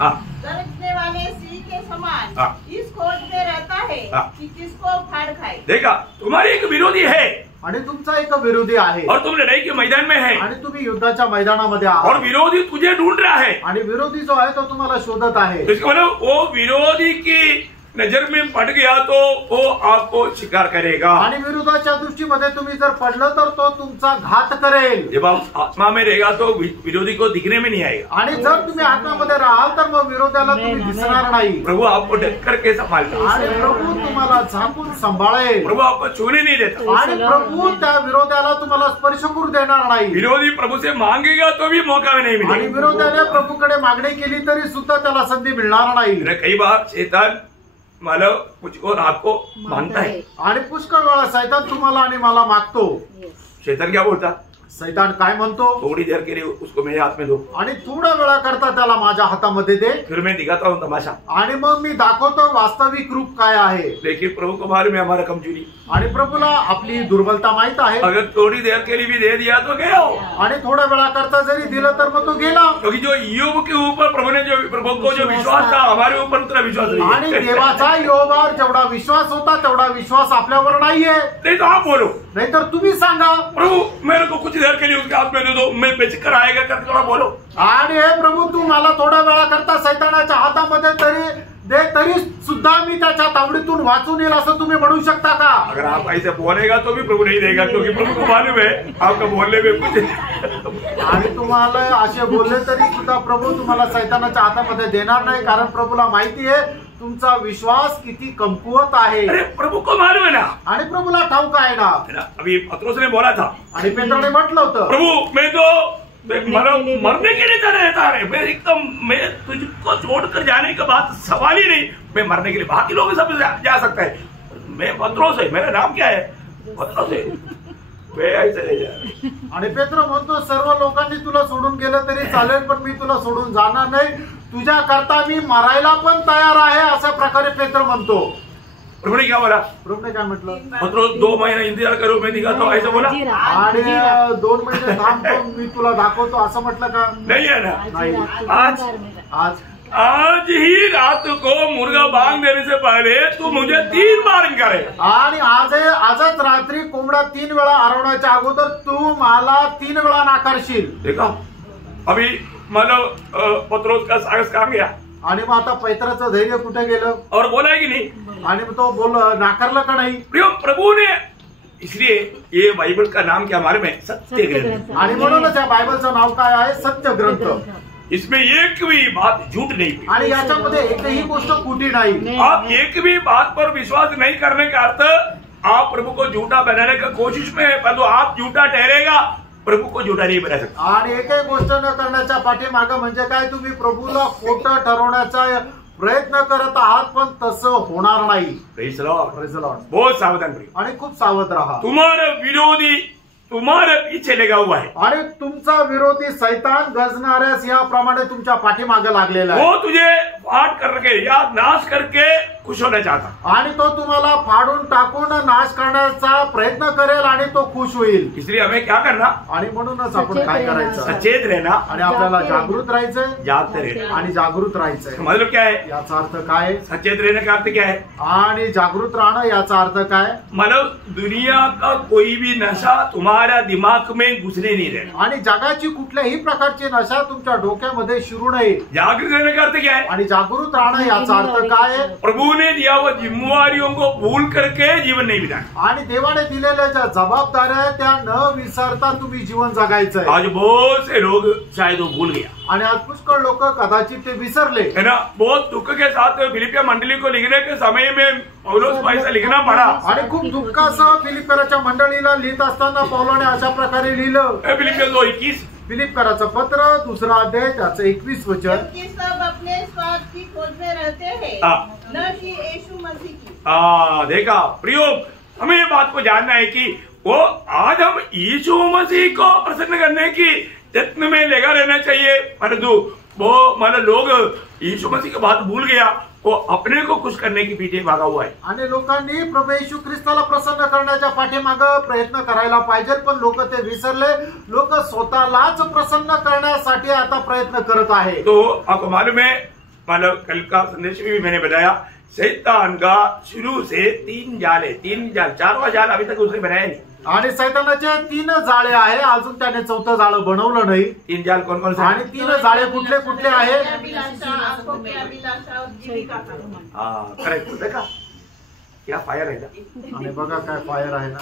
गरजने वाले सिंह के समान इस खोज में रहता है कि किसको फाड़ खाए। देखा, तुम्हारे एक विरोधी है आणि तुमचा एक विरोधी आहे, और तुम लड़ाई के मैदान में है, आणि तुम्ही युद्धाच्या मैदानामध्ये और आहात, विरोधी तुझे ढूंढ रहा है। आणि विरोधी जो आहे तो तुम्हाला शोधत आहे। तो इसका मतलब वो विरोधी की नजर में पड़ गया तो वो आपको शिकार करेगा, आणि विरोधाच्या दृष्टीमध्ये तुम्ही जर पडलं तर तो तुमचा घात करेल। जब आप आत्मा में रहेगा तो विरोधी को दिखने में नहीं आएगा, आणि जर तुम्ही आत्म्यामध्ये राहाल तर मग विरोधाला तुम्ही दिसणार नाही। प्रभु आपको ढक करके संभालता, आणि प्रभू तुम्हाला झाकून सांभाळेल, प्रभु आपको छूने नहीं देता, आणि प्रभू त्या विरोधाला तुम्हाला स्पर्श करू देणार नाही। विरोधी प्रभु से मांगेगा तो भी मौका नहीं आणि मिलेगा, विरोधाने प्रभूकडे मागणी केली तरी सुद्धा त्याला संधी मिळणार नाही। कई बार शैतान मला मुझको रात को मांगता है। आणि पुष्कळ वेळा सैतान तुम्हाला आणि मला मागतो। शैतान क्या बोलता? सैतान काय म्हणतो? थोड़ी देर के लिए उसको मेरे हाथ में दो, आणि थोड्या वेळा करता त्याला माझ्या हातामध्ये दे, फिर मैं दिखाता हूँ तमाशा। आणि मग मी दाखवतो वास्तविक रूप काय आहे। लेकिन प्रभु को मालूम है हमारा कमजोरी, आणि प्रभूला आपली दुर्बलता माहित आहे। अगर थोड़ी देर के लिए भी दे दिया तो गया हो। आणि थोड्या वेळा करता जरी दिलं तर मग तो गेला। क्योंकि जो ईयोब के ऊपर प्रभु को जो विश्वास था, हमारे ऊपर उतना विश्वास नहीं आणि है। देवाचा ईयोबावर जेवढा विश्वास होता तेवढा विश्वास आपल्यावर नाहीये। नहीं तो आप बोलो, नाहीतर तुम्ही सांगा, प्रभु मेरे को कुछ देर के लिए उसके हाथ में दे दो, मैं बेचकर आएगा करके थोड़ा बोलो। आणि हे प्रभू तू मला थोड्या वेळा करता सैतानाच्या हातामध्ये तरी दे, तरी सुद्धा मी त्याच्या तावडीतून वाचून येईल असं तुम्ही म्हणू शकता का? अगर आप ऐसे बोलेगा तो भी प्रभु नहीं देगा, क्योंकि प्रभु को मालूम है आपका बोलने में कुछ। आणि तुम्हाला असे बोलले तरी सुद्धा प्रभू तुम्हाला सैतानाच्या हातामध्ये देणार नाही, कारण प्रभूला माहिती आहे तुमचा विश्वास किती कमकुवत आहे। अरे प्रभु को मालूम है ना, आणि प्रभूला ठाऊक आहे ना। अभी पत्रोस ने बोला था, आणि पेत्राने म्हटलं होतं, प्रभु मैं तो मरने के लिए रहता है, मैं एकदम मैं तुझको छोड़कर जाने का बात सवाल ही नहीं, मैं मरने के लिए बाकी लोग सब जा सकता है, मैं पत्रोस है, मेरा नाम क्या है पत्रोस है, मैं ऐसे नहीं जा। आणि पेत्र म्हणतो सर्व लोकांनी तुला सोडून गेलं तरी चालेल, पण मी तुला सोडून जाणार नाही, तुझ्या करता मी मरायला पण तयार आहे, अशा प्रकारे पेत्र म्हणतो। प्रभु ने क्या बोला? प्रभूने काय म्हटलं? पत्रोस 2 महीना इंतजार करो मैं दिखाता हूं, ऐसा बोला? आणि 2 महिने थांबतो मी तुला दाखवतो असं म्हटलं का? नहीं है ना। नाही। आज आज ही रात को मुर्गा बांग देने से पहले तू मुझे 3 बार इनकार है। आणि आजच रात्री कोंबडा 3 वेळा आरवण्याच्या अगोदर तू मला 3 वेळा नाकारशील। देखा अभी मतलब पत्रोस का साहस कहाँ गया? आणि मग आता पैत्राचं धैर्य कुठे गेलं? और बोला है कि नहीं? आणि तो नाकारलं का नाही? प्रभु ने, इसलिए ये बाइबल का नाम क्या मालूम है? सत्य ग्रंथ। आणि म्हणूनच या बायबलचं नाव काय आहे? सत्य ग्रंथ। इसमें एक भी बात झूठ नहीं। आणि याच्यामध्ये एकही गोष्ट खोटी नाही। आप एक भी बात पर विश्वास नहीं करने का अर्थ आप प्रभु को झूठा बनाने का कोशिश में है, परंतु आप झूठा ठहरेगा, प्रभु को झूठा नहीं बना सकता। आणि एकही गोष्ट न करण्याच्या पाठीमागं म्हणजे काय? तुम्ही प्रभूला खोटं ठरवण्याचा प्रयत्न करत आहात, पण तसं होणार नाही। Praise the lord. Praise the Lord. बहुत सावधान रहिए। आणि खूप सावध राहा। तुम्हारा विरोधी तुम्हारे पीछे लगा हुआ है, आणि तुमचा विरोधी सैतान गजणाऱ्यास याप्रमाणे तुमच्या पाठीमागे लागलेला आहे। वो तुझे फाड़ करके या नाश करके खुश होना चाहता, आणि तो तुम्हाला फाडून टाकून नाश करण्याचा प्रयत्न करेल आणि तो खुश होईल। इसलिए हमें क्या करना? आणि म्हणूनच आपण काय करायचं? सचेत रहना आणि आपल्याला जागृत राहायचंय, जागते रहना। आणि जागृत राहायचंय। मतलब क्या है? याचा अर्थ काय? सचेत रहने का अर्थ क्या है? आणि जागृत राहणं याचा अर्थ काय? मतलब दुनिया का कोई भी नशा तुम्हारा दिमाग में घुसने नहीं देना, आणि जगाची कुठल्याही प्रकारची नशा तुमच्या डोक्यामध्ये शिरू नये। जागृत रहने का अर्थ क्या है? आणि जागृत राहणं याचा अर्थ काय आहे? प्रभु ने दिया वो जिम्मेवारियों को भूल करके जीवन नहीं बिताना। आणि देवाने दिलेल्या ज्या जबाबदाऱ्या आहेत त्या न विसरता तुम्ही जीवन जगायचंय। आज बहुत से लोग शायद वो भूल गया, आणि आज पुष्कळ लोक कदाचित ते विसरले है ना। बहुत दुख के साथ फिलिपिया मंडली को लिखने के समय में पौलुस को ऐसा लिखना पड़ा। आणि खूप दुःखासह फिलिपियराच्या मंडळीला लिहित असताना पौलाने अशा प्रकारे लिहिलं। फिलिपिया 2:21 फिलिपियराचं पत्र 2रा अध्याय त्याचं 21 वचन। क्योंकि सब अपने स्वार्थ की खोज में रहते हैं, न कि यीशु मसीह की। देखा प्रियो, हमें ये बात को जानना है कि वो आज हम यीशु मसीह को प्रसन्न करने की यत्न में लगा रहना चाहिए, परंतु वो मतलब लोग यीशु मसीह की बात भूल गया, वो अपने को खुश करने की पीछे भागा हुआ है। आणि लोकांनी प्रभू येशू ख्रिस्ताला प्रसन्न करण्याच्या पाठीमागे प्रयत्न करायला पाहिजे, पण लोक ते विसरले। लोक स्वतःलाच प्रसन्न करण्यासाठी आता प्रयत्न करत आहे। तो आपको मालूम है, मतलब कल का संदेश में भी मैंने बताया, शैतान का शुरू से 3 जाल है, 3 जाल, 4वां जाल अभी तक उसने बनाया नहीं। आणि सैतानाचे 3 जाळे आहे, अजून त्याने 4थं जाळ बनवलं नाही। 3 जाल कौन कौन से? आणि 3 जाळे कुठले कुठले आहेत? करेक्ट। देखा क्या फायर है ना, आणि बघा काय फायर आहे ना।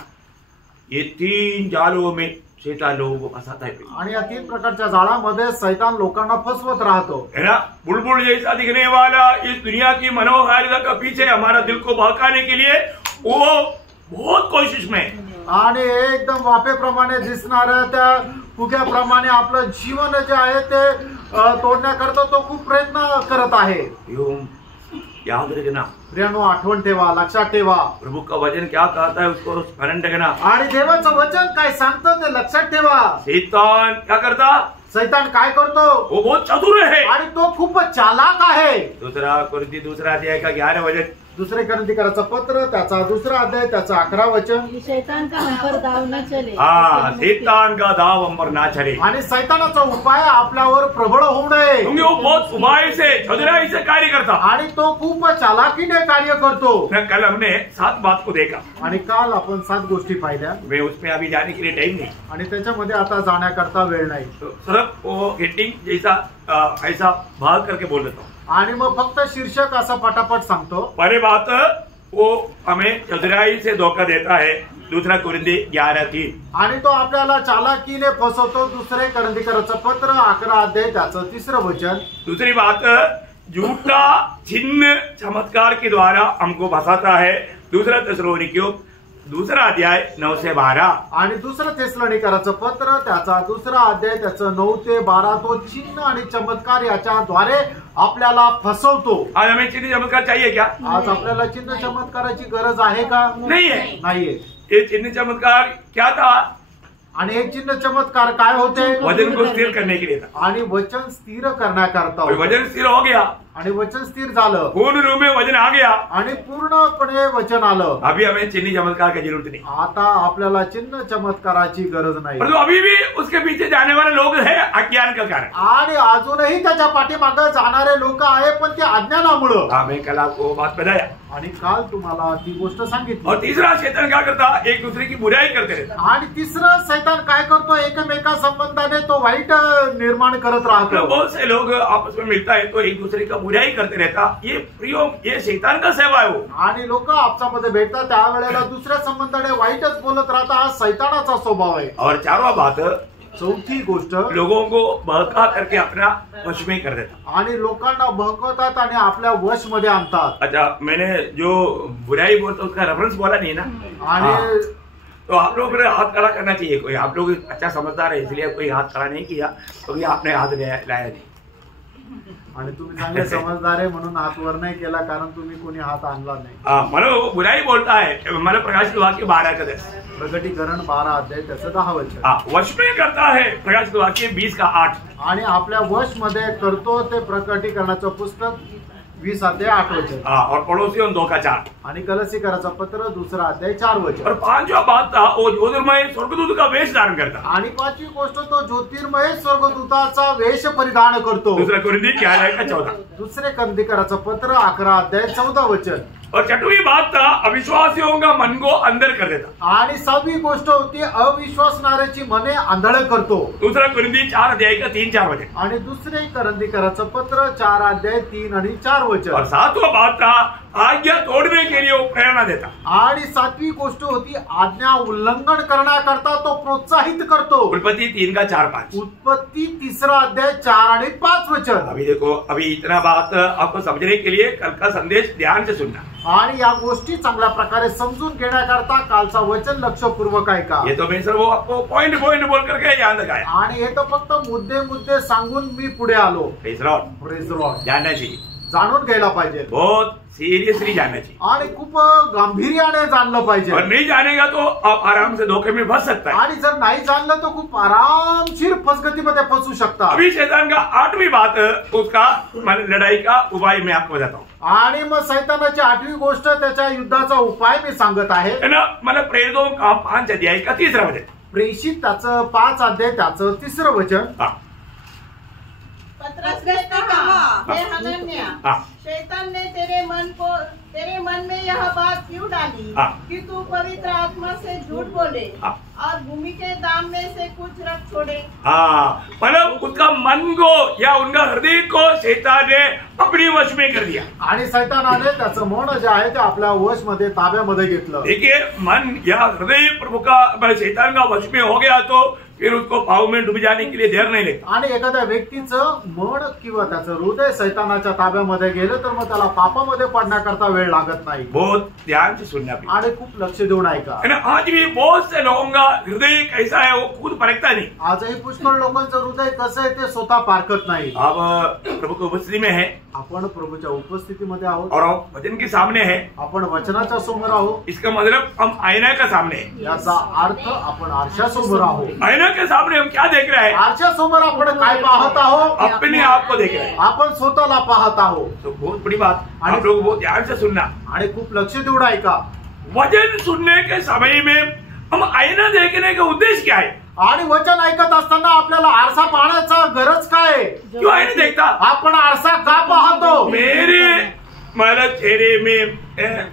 ये 3 जालों में शैतान लोगों को फंसाता है, आणि या 3 प्रकारच्या जाळामध्ये सैतान लोकांना फसवत राहतो, है ना। बुलबुल जैसा दिखने वाला इस दुनिया की मनोहारिता का पीछे हमारा दिल को बहकाने के लिए वो बहुत कोशिश में है। आणि एकदम वाफेप्रमाणे दिसणाऱ्या त्या फुग्याप्रमाणे आपलं जीवन जे आहे ते तोडण्याकरता तो खूप प्रयत्न करत आहे। याद रखना। प्रियानो आठवण ठेवा, लक्षात ठेवा। प्रभु का वचन क्या कहता है उसको स्मरण रखना। आणि देवाचं वचन काय सांगतं ते लक्षात ठेवा। शैतान क्या करता? सैतान काय करतो? वो बहुत चतुर है आणि तो खूपच चालाक आहे। दूसरा कुरिन्थी दूसरा अध्याय का 11 वचन, दुसरे कोरिन्थीकराचं पत्र त्याचा 2 अध्याय त्याचा 11 वचन। शैतान का हम पर दाव न चले। हाँ, शैतान का दाव हम पर ना चले। आणि सैतानाचा उपाय आपल्यावर प्रबळ होऊ नये, क्योंकि वो बहुत उपाय से चतुराई से कार्य करता। आणि तो खूप चालाकीने कार्य करतो। कल हमने 7 बात को देखा आणि काल आपण 7 गोष्टी पाहिल्या। मैं उसमें अभी जाने के लिए टाइम नहीं, आणि त्याच्यामध्ये आता जाण्याकरता वेळ नाही। तो सिर्फ वो हेडिंग जैसा ऐसा भाग करके बोल देता हूँ। आणि मग फक्त शीर्षक असं पटापट सांगतो। पहली बात, वो हमें चतुराई से धोखा देता है, दूसरा कुरिन्थी 11:3। आणि तो आपल्याला चालाकीने फसवतो, दुसरे कोरिन्थीकराचं पत्र 11 अध्याय त्याचं 3 वचन। दूसरी बात, झूठा चिन्ह चमत्कार के द्वारा हमको फंसाता है, दूसरा थिस्सलुनीकियों 2 अध्याय 9 से 12। आणि दुसरं थिस्सलुनीकराचं पत्र त्याचा 2 अध्याय त्याचं 9 ते 12 तो चिन्ह आणि चमत्कार याच्याद्वारे आपल्याला फसवतो। आज हमें चिन्ह चमत्कार चाहिए क्या? आज आपल्याला चिन्ह चमत्काराची गरज आहे का? नहीं है। नाहीये। ये चिन्ह चमत्कार क्या था? आणि हे चिन्ह चमत्कार काय होते? वजन को स्थिर करने के लिए था। आणि वचन स्थिर करण्याकरता और होते। वजन स्थिर हो गया, आणि वचन स्थिर झालं, पूर्ण रूप में वजन आ गया। आणि पूर्णपणे वचन आलं। अभी हमें चिन्ह चमत्कार की जरूरत नहीं, आता आपल्याला चिन्ह चमत्काराची गरज नाही। परंतु अभी भी उसके पीछे जाने वाले लोग हैं अज्ञान का कारण। आणि अजूनही त्याच्या पाठीमागे जाणारे लोक आहे, पण ते अज्ञानामुळं। हमें कल आपको बात बताया। आणि काल तुम्हाला ती गोष्ट सांगितली। और तीसरा, शैतान क्या करता? एक दूसरे की बुराई करते रहता। आणि तिसरं सैतान काय करतो? एकमेका संबंधाने तो वाईट निर्माण करत राहतो। बहुत से लोग आपस में मिलता है तो एक दूसरे का बुराई करते रहता। ये प्रयोग, ये शैतान का सेवा है वो। आणि लोक आपसामध्ये भेटतात त्यावेळेला दुसऱ्या संबंधाने वाईटच बोलत राहतात, हा सैतानाचा स्वभाव आहे। और चारवा बात, चौथी गोष्ट, लोगों को बहका करके अपना वश में कर देता। आणि लोकांना बहकवतात आणि आपल्या वश मध्ये आणतात। अच्छा, मैंने जो बुराई बोलता उसका रेफरेंस बोला नहीं ना। आणि तो आप लोग फिर हाथ खड़ा करना चाहिए। कोई आप लोग अच्छा समझदार है इसलिए कोई हाथ खड़ा नहीं किया, क्योंकि आपने हाथ लाया नहीं। आणि तुम्ही चांगले समजदार आहे म्हणून हात वर नाही केला, कारण तुम्ही कोणी हात आणला नाही। मतलब बुराई बोलता है, मतलब प्रकाशित वाक्य 12 का 10, प्रकटीकरण 12 अध्याय त्याचं 10 वचन। वश में करता है, प्रकाशित वाक्य 20 का 8। आणि आपल्या वश मध्ये करतो ते प्रकटीकरणाचं पुस्तक 20 अध्याय 8 वचन। और पड़ोसियों 2 का 4। आणि कलसीकराचं पत्र 2 अध्याय 4 वचन। और 5वां बात था, वो ज्योतिर्मय स्वर्गदूत का वेश धारण करता। आणि 5वी गोष्ट, तो ज्योतिर्मय स्वर्गदूताचा वेश परिधान करतो। दूसरा कुरिन्थी 11 का 14। दुसरे कोरिन्थीकराचं पत्र 11 अध्याय 14 वचन। और 6वीं बात था, अविश्वासियों का मन को अंदर कर देता। आणि 6वी गोष्ट होती, अविश्वासणाऱ्याची मने आंधळ करतो। दूसरा कुरिन्थी 4 अध्याय का 3-4 वचन। आणि दुसरे कोरिन्थीकराचं पत्र 4 अध्याय 3 आणि 4 वचन। और 7वां बात था, आज्ञा तोड़ने के लिए वो प्रेरणा देता। आणि 7वी गोष्ट होती, आज्ञा उल्लंघन करण्याकरता तो प्रोत्साहित करतो। उत्पत्ति 3 का 4-5। उत्पत्ति 3 अध्याय 4 आणि 5 वचन। अभी देखो, अभी इतना बात आपको समझने के लिए कल का संदेश ध्यान से सुनना। आणि या गोष्टी चांगल्या प्रकारे समजून घेण्याकरता कालचा वचन लक्षपूर्वक ऐका। ये तो मैं सर वो आपको पॉइंट बोल करके याद लगाया। आणि हे तर फक्त मुद्दे सांगून मी पुढे आलो। Praise Lord, praise Lord. जानना चाहिए, जाणून घ्यायला पाहिजे, बहुत सीरियसली जानना चाहिए। आणि खूप गांभीर्याने जाणलं पाहिजे। और नहीं जानेगा तो आप आराम से धोखे में फंस सकता है। आणि जर नाही जाणलं तर खूप आरामशीर फसगतीमध्ये फसू शकता। अभी शैतान का 8वीं बात, उसका लड़ाई का उपाय मैं आपको बताता हूँ। आणि मग सैतानाची 8वी गोष्ट, त्याच्या युद्धाचा उपाय मी सांगत आहे। है ना, मतलब प्रेरितों का 5 अध्याय का 3 वचन। प्रेषित त्याचं 5 अध्याय त्याचं 3 वचन। पतरस ने कहा, हे हनन्या, शैतान ने तेरे मन में यह बात क्यों डाली कि तू पवित्र आत्मा से झूठ बोले और भूमि के दाम में से कुछ रख छोड़े। मतलब उसका मन को या उनका हृदय को शैतान ने अपनी वश में कर दिया। आणि सैतानाने त्याचं मन जे आहे ते आपल्या वश मध्ये ताब्यामध्ये घेतलं। देखिए, मन या हृदय प्रभु का शैतान का वश में हो गया तो फिर उसको पाव में डूब जाने के लिए देर नहीं लगता। आणि एखाद्या व्यक्तीचं मन किंवा त्याचं हृदय सैतानाच्या ताब्यामध्ये गेलं तर मग त्याला पापामध्ये पडण्याकरता वेळ लागत नाही। बहुत ध्यान से सुनना, आणि खूप लक्ष देऊन ऐका। आज भी बहुत से लोगों का हृदय कैसा है वो खुद परखता नहीं। आजही पुष्कळ लोकांचं हृदय कसं आहे ते स्वतः पारखत नाही। अब प्रभु की उपस्थिति में है, आपण प्रभूच्या उपस्थितीमध्ये आहोत और हम वचन के सामने है। आपण वचनाच्या समोर आहोत। इसका मतलब हम आईना के सामने है। याचा अर्थ आपण आरशासमोर आहोत। आईना के सामने हम क्या देख रहे हैं? आरशासमोर आपण काय पाहत आहोत? अपने आप को देख रहे हैं। आपण स्वतःला पाहत आहोत। तो बहुत बड़ी बात, आप लोग बहुत ध्यान से सुनना आणि खूप लक्ष देऊन ऐका। वचन सुनने के समय में हम आईना देखने का उद्देश्य क्या है? आणि वचन ऐकत असताना आपल्याला आरसा पाहण्याचा गरज काय आहे? क्यों आईना देखता? आपण आरसा का पाहतो? मेरे मतलब चेहरे में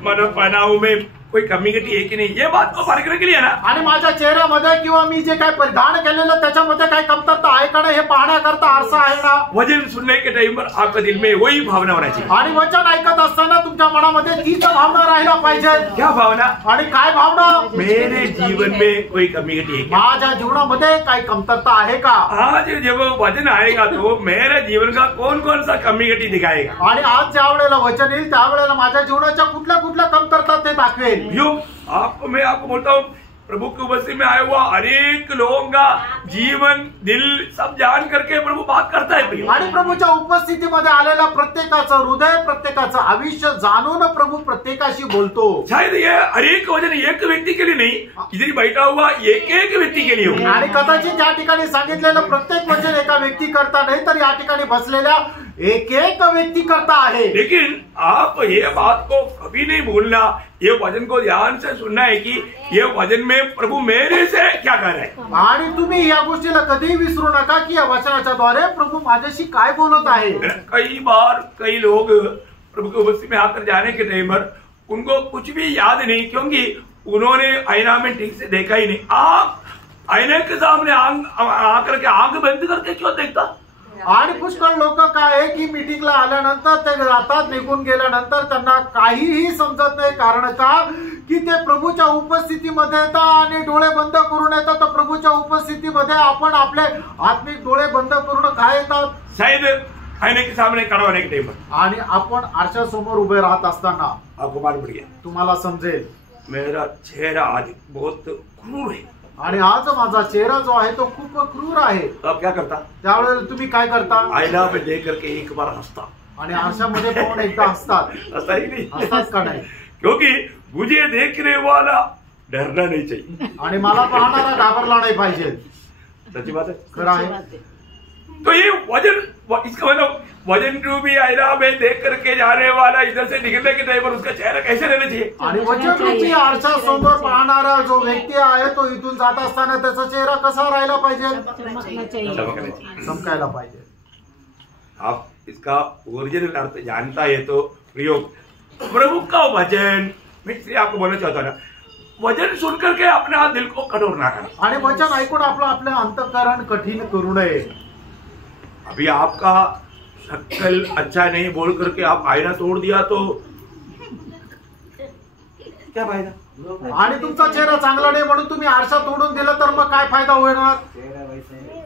मतलब पहनाव में कोई कमी घटी है कि नहीं, ये बात को परखने के लिए ना। आणि माझ्या चेहऱ्यामध्ये किंवा मी जे काय परिधान केलेलं त्याच्यामध्ये काय कमतरता आहे का नाही हे पाहण्याकरता आरसा आहे ना। वचन सुनने के टाइम पर आपके दिल में वही भावना होना चाहिए। आणि वचन ऐकत असताना तुमच्या मनामध्ये तीच भावना राहायला पाहिजे। क्या भावना? आणि काय भावना? मेरे जीवन में कोई कमी घटी है क्या? माझ्या जीवनामध्ये काही कमतरता आहे का? आज जब वचन आएगा तो मेरे जीवन का कौन कौन सा कमी घटी दिखाएगा। आणि आज ज्या वेळेला वचन येईल त्यावेळेला माझ्या जीवनाच्या कुठल्या कुठल्या कमतरता ते दाखवेल। मैं आपको बोलता हूँ, प्रभु की उपस्थिति में आया हुआ अनेक लोगों का जीवन दिल सब जान करके प्रभु बात करता है। आणि प्रभूच्या उपस्थितीमध्ये आलेला प्रत्येकाचं हृदय प्रत्येकाचं आयुष्य जाणून प्रभू प्रत्येकाशी बोलतो। शायद ये अनेक वचन एक व्यक्ति के लिए नहीं, इधर बैठा हुआ एक एक व्यक्ति के लिए हो। आणि कदाचित या ठिकाणी सांगितलेलं प्रत्येक वचन एका व्यक्ती करता नाही तर या ठिकाणी बसलेल्या एक एक व्यक्ती करता आहे। लेकिन आप ये बात को कभी नहीं भूलना, ये वचन को ध्यान से सुनना है कि ये वचन में प्रभु मेरे से क्या कर रहे हैं। आणि तुम्ही या गोष्टीला कधीही विसरू नका की या वचनाच्या द्वारे प्रभु माझ्याशी काय बोलत आहे। कई बार कई लोग प्रभु की उपस्थिति में आकर जाने के टाइम पर उनको कुछ भी याद नहीं, क्योंकि उन्होंने आईना में ठीक से देखा ही नहीं। आप आईने के सामने आकर के आंख बंद करके क्यों देखता? आणि पुष्कळ लोक काय आहे की मीटिंगला आल्यानंतर ते जातात, निघून गेल्यानंतर त्यांना काहीही समजत नाही। कारण का की ते प्रभूच्या उपस्थितीमध्ये येतात आणि डोळे बंद करून येतात। तर प्रभूच्या उपस्थितीमध्ये आपण आपले आत्मिक डोळे बंद करून काय येतात? शायद आईने के सामने खड़ा होने के टाइम पर आणि आपण आरशासमोर उभे राहत असताना आपको मालूम पड़ गया, तुम्हाला समजेल मेरा चेहरा आज बहुत क्रूर है आणि आज माझा चेहरा जो आहे तो खूप क्रूर आहे। तो आप क्या करता? त्यावेळेला तुम्ही काय करता? आईना पे देख करके एक बार हंसता। आणि आरशामध्ये पाहून एकदा हसतात। हंसता ही नहीं, हसतात का नाही? क्योंकि मुझे देखने वाला डरना नहीं चाहिए। आणि मला पाहणारा घाबरला नाही पाहिजे। सच्ची बात है, खरं आहे। तो ये वजन, इसका मतलब वजन टू भी आईना में देख करके जाने वाला इधर से निकलने के टाइम पर उसका चेहरा कैसे रहना चाहिए? आणि वचनरूपी आरशासमोर पाहणारा जो व्यक्ती आहे तो इथून जात असताना त्याचा चेहरा कसा राहायला पाहिजे? चमकायला पाहिजे। आप इसका ओरिजिनल अर्थ जानता है तो प्रयोग प्रभु का वचन, मैं इसलिए आपको बोलना चाहता हूँ ना, वचन सुन करके अपना दिल को कठोर ना करना। आणि वचन ऐकून आपलं अंतःकरण कठीण करू नये। अभी आपका शक्ल अच्छा नहीं बोल करके आप आईना तोड़ दिया तो क्या फायदा? आणि तुमचा चेहरा चांगला नाही म्हणून तुम्ही आरसा तोडून दिला तर मग काय फायदा होणार?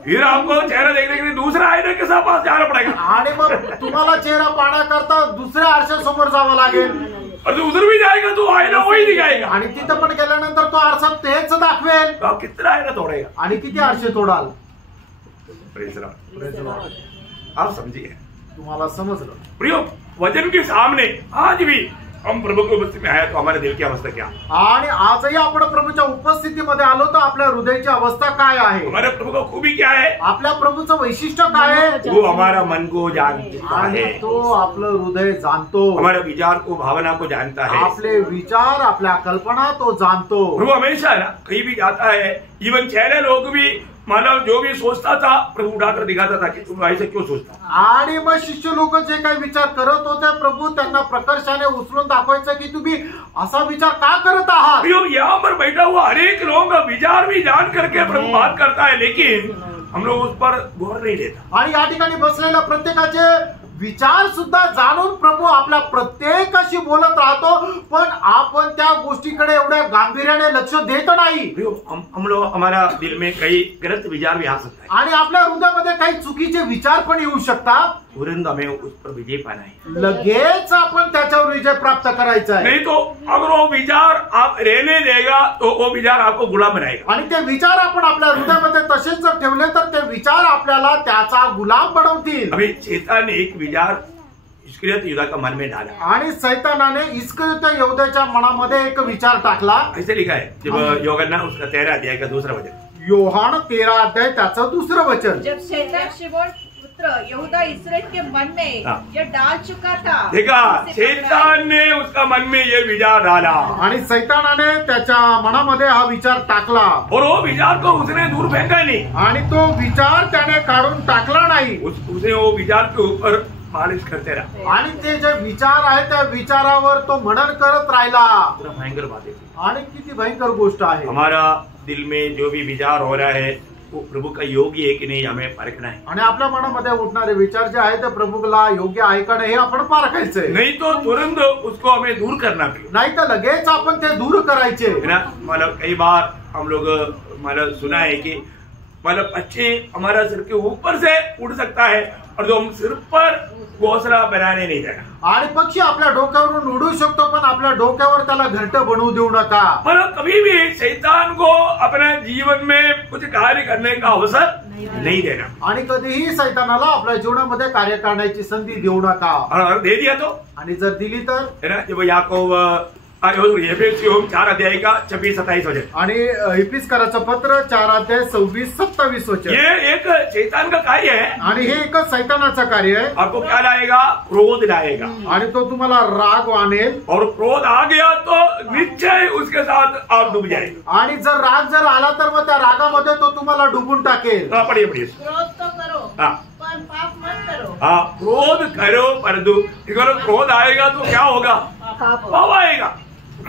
फिर आपको चेहरा देखने के लिए दूसरा आईने के साथ पास जाना पड़ेगा। आणि मग तुम्हाला चेहरा पाहण्याकरता दुसऱ्या आरशासमोर जावं लागेल। और तो उधर भी जाएगा तो आईना वही दिखाएगा। आणि तिथं पण गेल्यानंतर तो आरसा तेच दाखवेल। तो आप कितना आईना तोड़ेगा? आणि किती आरसे तोडाल? Praise Lord. आप समझिए, तुम्हाला समजलं? प्रियो, वचन के सामने आज भी हम प्रभु की उपस्थिति में आया तो हमारे दिल की अवस्था क्या? आणि आजही आपण प्रभूच्या उपस्थितीमध्ये आलो तर आपल्या हृदयाची अवस्था काय आहे? हमारे प्रभु का खूबी क्या है? आपल्या प्रभूचं वैशिष्ट्य काय आहे? वो हमारा मन को जानता आणि है, तो आपलं हृदय जाणतो। हमारे विचार को, भावना को जानता है। आपले विचार, आपल्या कल्पना तो जाणतो। प्रभु हमेशा ना कहीं भी जाता है, इवन चेहरे लोग भी मानव जो भी सोचता था प्रभु उठाकर दिखाता था कि तुम ऐसे क्यों सोचता। आणि मग शिष्य लोक जे काही विचार करत होते प्रभू त्यांना प्रकर्षाने उचलून दाखवायचं की तुम्ही असा विचार का करत आहात? यहाँ पर बैठा हुआ हर एक लोगों का विचार भी जान करके प्रभु बात करता है, लेकिन हम लोग उस पर गौर नहीं देता। आणि या ठिकाणी बसलेल्या प्रत्येकाचे विचार सुद्धा जाणून प्रभू आपल्या प्रत्येकाशी बोलत राहतो, पण आपण त्या गोष्टीकडे एवढ्या गांभीर्याने लक्ष देत नाही। हम लोग, हमारा दिल में कई गलत विचार भी आ सकता है आणि आपल्या हृदयामध्ये काही चुकीचे विचार पण येऊ शकतात। तुरंत हमें उस पर विजय पाना है, लगेच आपण त्याच्यावर विजय प्राप्त करायचा आहे। नहीं तो अगर वो विचार आप रहने देगा तो वो विचार आपको गुलाम बनाएगा। आणि ते विचार आपण आपल्या हृदयामध्ये तसेच जर ठेवले तर ते विचार आपल्याला त्याचा गुलाम बनवतील। अभी शैतान एक विचार इस्करियत यूदा का मन में डाला। आणि सैतानाने इस्करियोत यहूदाच्या मनामध्ये एक विचार टाकला। ऐसे लिखा है जब यूहन्ना उसका 13 अध्याय का दूसरा वचन, योहान 13 अध्याय त्याचं दुसरं वचन। जब शैतान शिमोन पुत्र यहूदा इस्राएल के मन में ये डाल चुका था, देखा शैतान ने उसका मन में ये विचार डाला आणि सैतानाने त्याच्या मनामध्ये हा विचार टाकला और वो विचार को उसने दूर फेंका नहीं आणि तो विचार त्याने काढून टाकला नाही। उसने वो विचार के ऊपर मालिश करते रहा आणि ते जे विचार आहे त्या विचारावर तो मनन करत राहिला। भयंकर बात है। आणि किती भयंकर गोष्ट आहे। हमारा दिल में जो भी विचार हो रहा है वो प्रभु का योग्य है कि नहीं हमें परखना है। आणि आपल्या मनामध्ये उठणारे विचार जे आहे ते प्रभूला योग्य आहे का नाही हे आपण पारखायचंय। नहीं तो तुरंत उसको हमें दूर करना चाहिए, नाही तर लगेच आपण ते दूर करायचे है ना। मतलब कई बार हम लोग मतलब सुना है कि मतलब पक्षी हमारा सिर के ऊपर से उड़ सकता है और जो हम सिर पर घोंसला बनाने नहीं देना। आणि पक्षी आपल्या डोक्यावरून उडू शकतो पण आपल्या डोक्यावर त्याला घरट बनवू देऊ नका। मतलब कभी भी शैतान को अपने जीवन में कुछ कार्य करने का अवसर नहीं देना। आणि कधीही सैतानाला आपल्या जीवनामध्ये कार्य करण्याची संधी देऊ नका। और दे दिया तो आणि जर दिली तर, है ना, जब याकूब एफेसियों 4 अध्याय का 26-27 वचन, आणि इफिसकाराचं पत्र 4 अध्याय 26-27 वचन, ये एक शैतान का कार्य है। आणि हे एक सैतानाचं कार्य आहे। आपको क्या लाएगा? क्रोध लाएगा आणि तो तुम्हाला राग आणेल और क्रोध आ गया तो निश्चय उसके साथ आप डूब जाएंगे। आणि जर राग जर आला तर मग त्या रागामध्ये तो तुम्हाला डुबून टाकेल। पढ़िए पढ़िए। क्रोध तो करो हाँ पर पाप मत करो। हाँ, क्रोध करो परंतु क्रोध आएगा तो क्या होगा? पाप आएगा।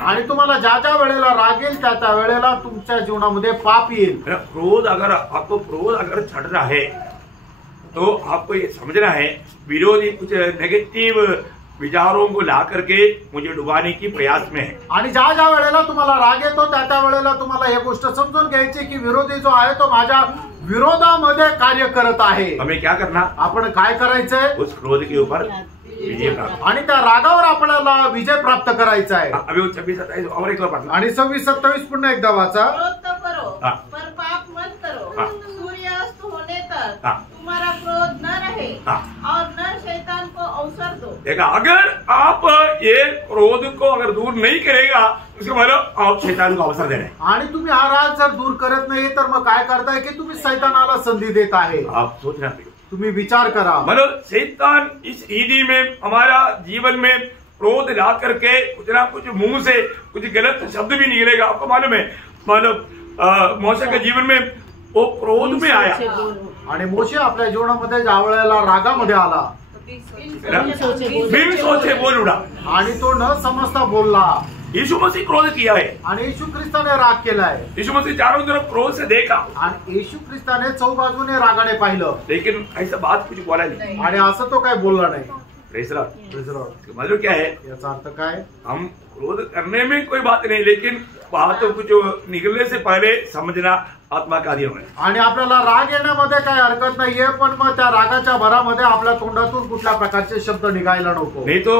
आणि तुम्हाला ज्या ज्या वेळेला राग येईल त्या त्या वेळेला तुमच्या जीवनामध्ये पाप येईल। क्रोध अगर चढ़ रहा है तो आपको ये समझना है विरोधी कुछ नेगेटिव विचारों को ला करके मुझे डुबाने की प्रयास में है। आणि ज्या ज्या वेळेला तुम्हाला राग येतो त्या त्या वेळेला तुम्हाला हे गोष्ट समजून घ्यायची की विरोधी जो आहे तो माझ्या विरोधामध्ये कार्य करत आहे। हमें क्या करना? आपण काय करायचंय? उस क्रोध के ऊपर विजय प्राप्त, आणि त्या रागावर आपल्याला विजय प्राप्त करायचा आहे। अभी 26-27 और एक बार पढ़ना। आणि 26-27 पुन्हा एकदा वाचा। क्रोध तो करो हाँ। पर पाप मत करो। हाँ। सूर्यास्त होने तक हाँ। तुम्हारा क्रोध न रहे हाँ। और न शैतान को अवसर दो। देखा, अगर आप ये क्रोध को अगर दूर नहीं करेगा उसके मतलब आप शैतान को अवसर दे रहे हैं। आणि तुम्ही हा राग जर दूर करत नाही तर मग काय करताय की तुम्ही सैतानाला संधी देत आहे। आप सोचना चाहिए, तुम्ही विचार करा। मतलब शैतान इस ईदी में हमारा जीवन में क्रोध ला करके कुछ ना कुछ मुंह से कुछ गलत शब्द भी निकलेगा। आपको मालूम है मतलब मौसे के जीवन में वो क्रोध में आया आणि मोशे आपल्या जीवनामध्ये ज्या वेळेला रागामध्ये आला बिन सोचे बोल उड़ा आणि तो न समजता बोलला। यीशु मसीह क्रोध किया है, आणि येशू ख्रिस्ताने राग केलाय। यीशु मसीह चारों तरफ क्रोध से देखा आणि येशू ख्रिस्ताने चौबाजूने रागाने पाहिलं, लेकिन ऐसा बात कुछ बोला नहीं। आणि असं तो काय बोलला नाही। Praise the Lord. Praise the Lord। मतलब क्या है? याचा अर्थ काय? हम क्रोध करने में कोई बात नहीं, लेकिन बातों को जो निकलने से पहले समझना आत्मा का अधीन है। आणि आपल्याला राग येण्यामध्ये काही हरकत नाहीये पण मग त्या रागाच्या भरामध्ये आपल्या तोंडातून कुठल्या प्रकारचे शब्द निघायला नको। नहीं तो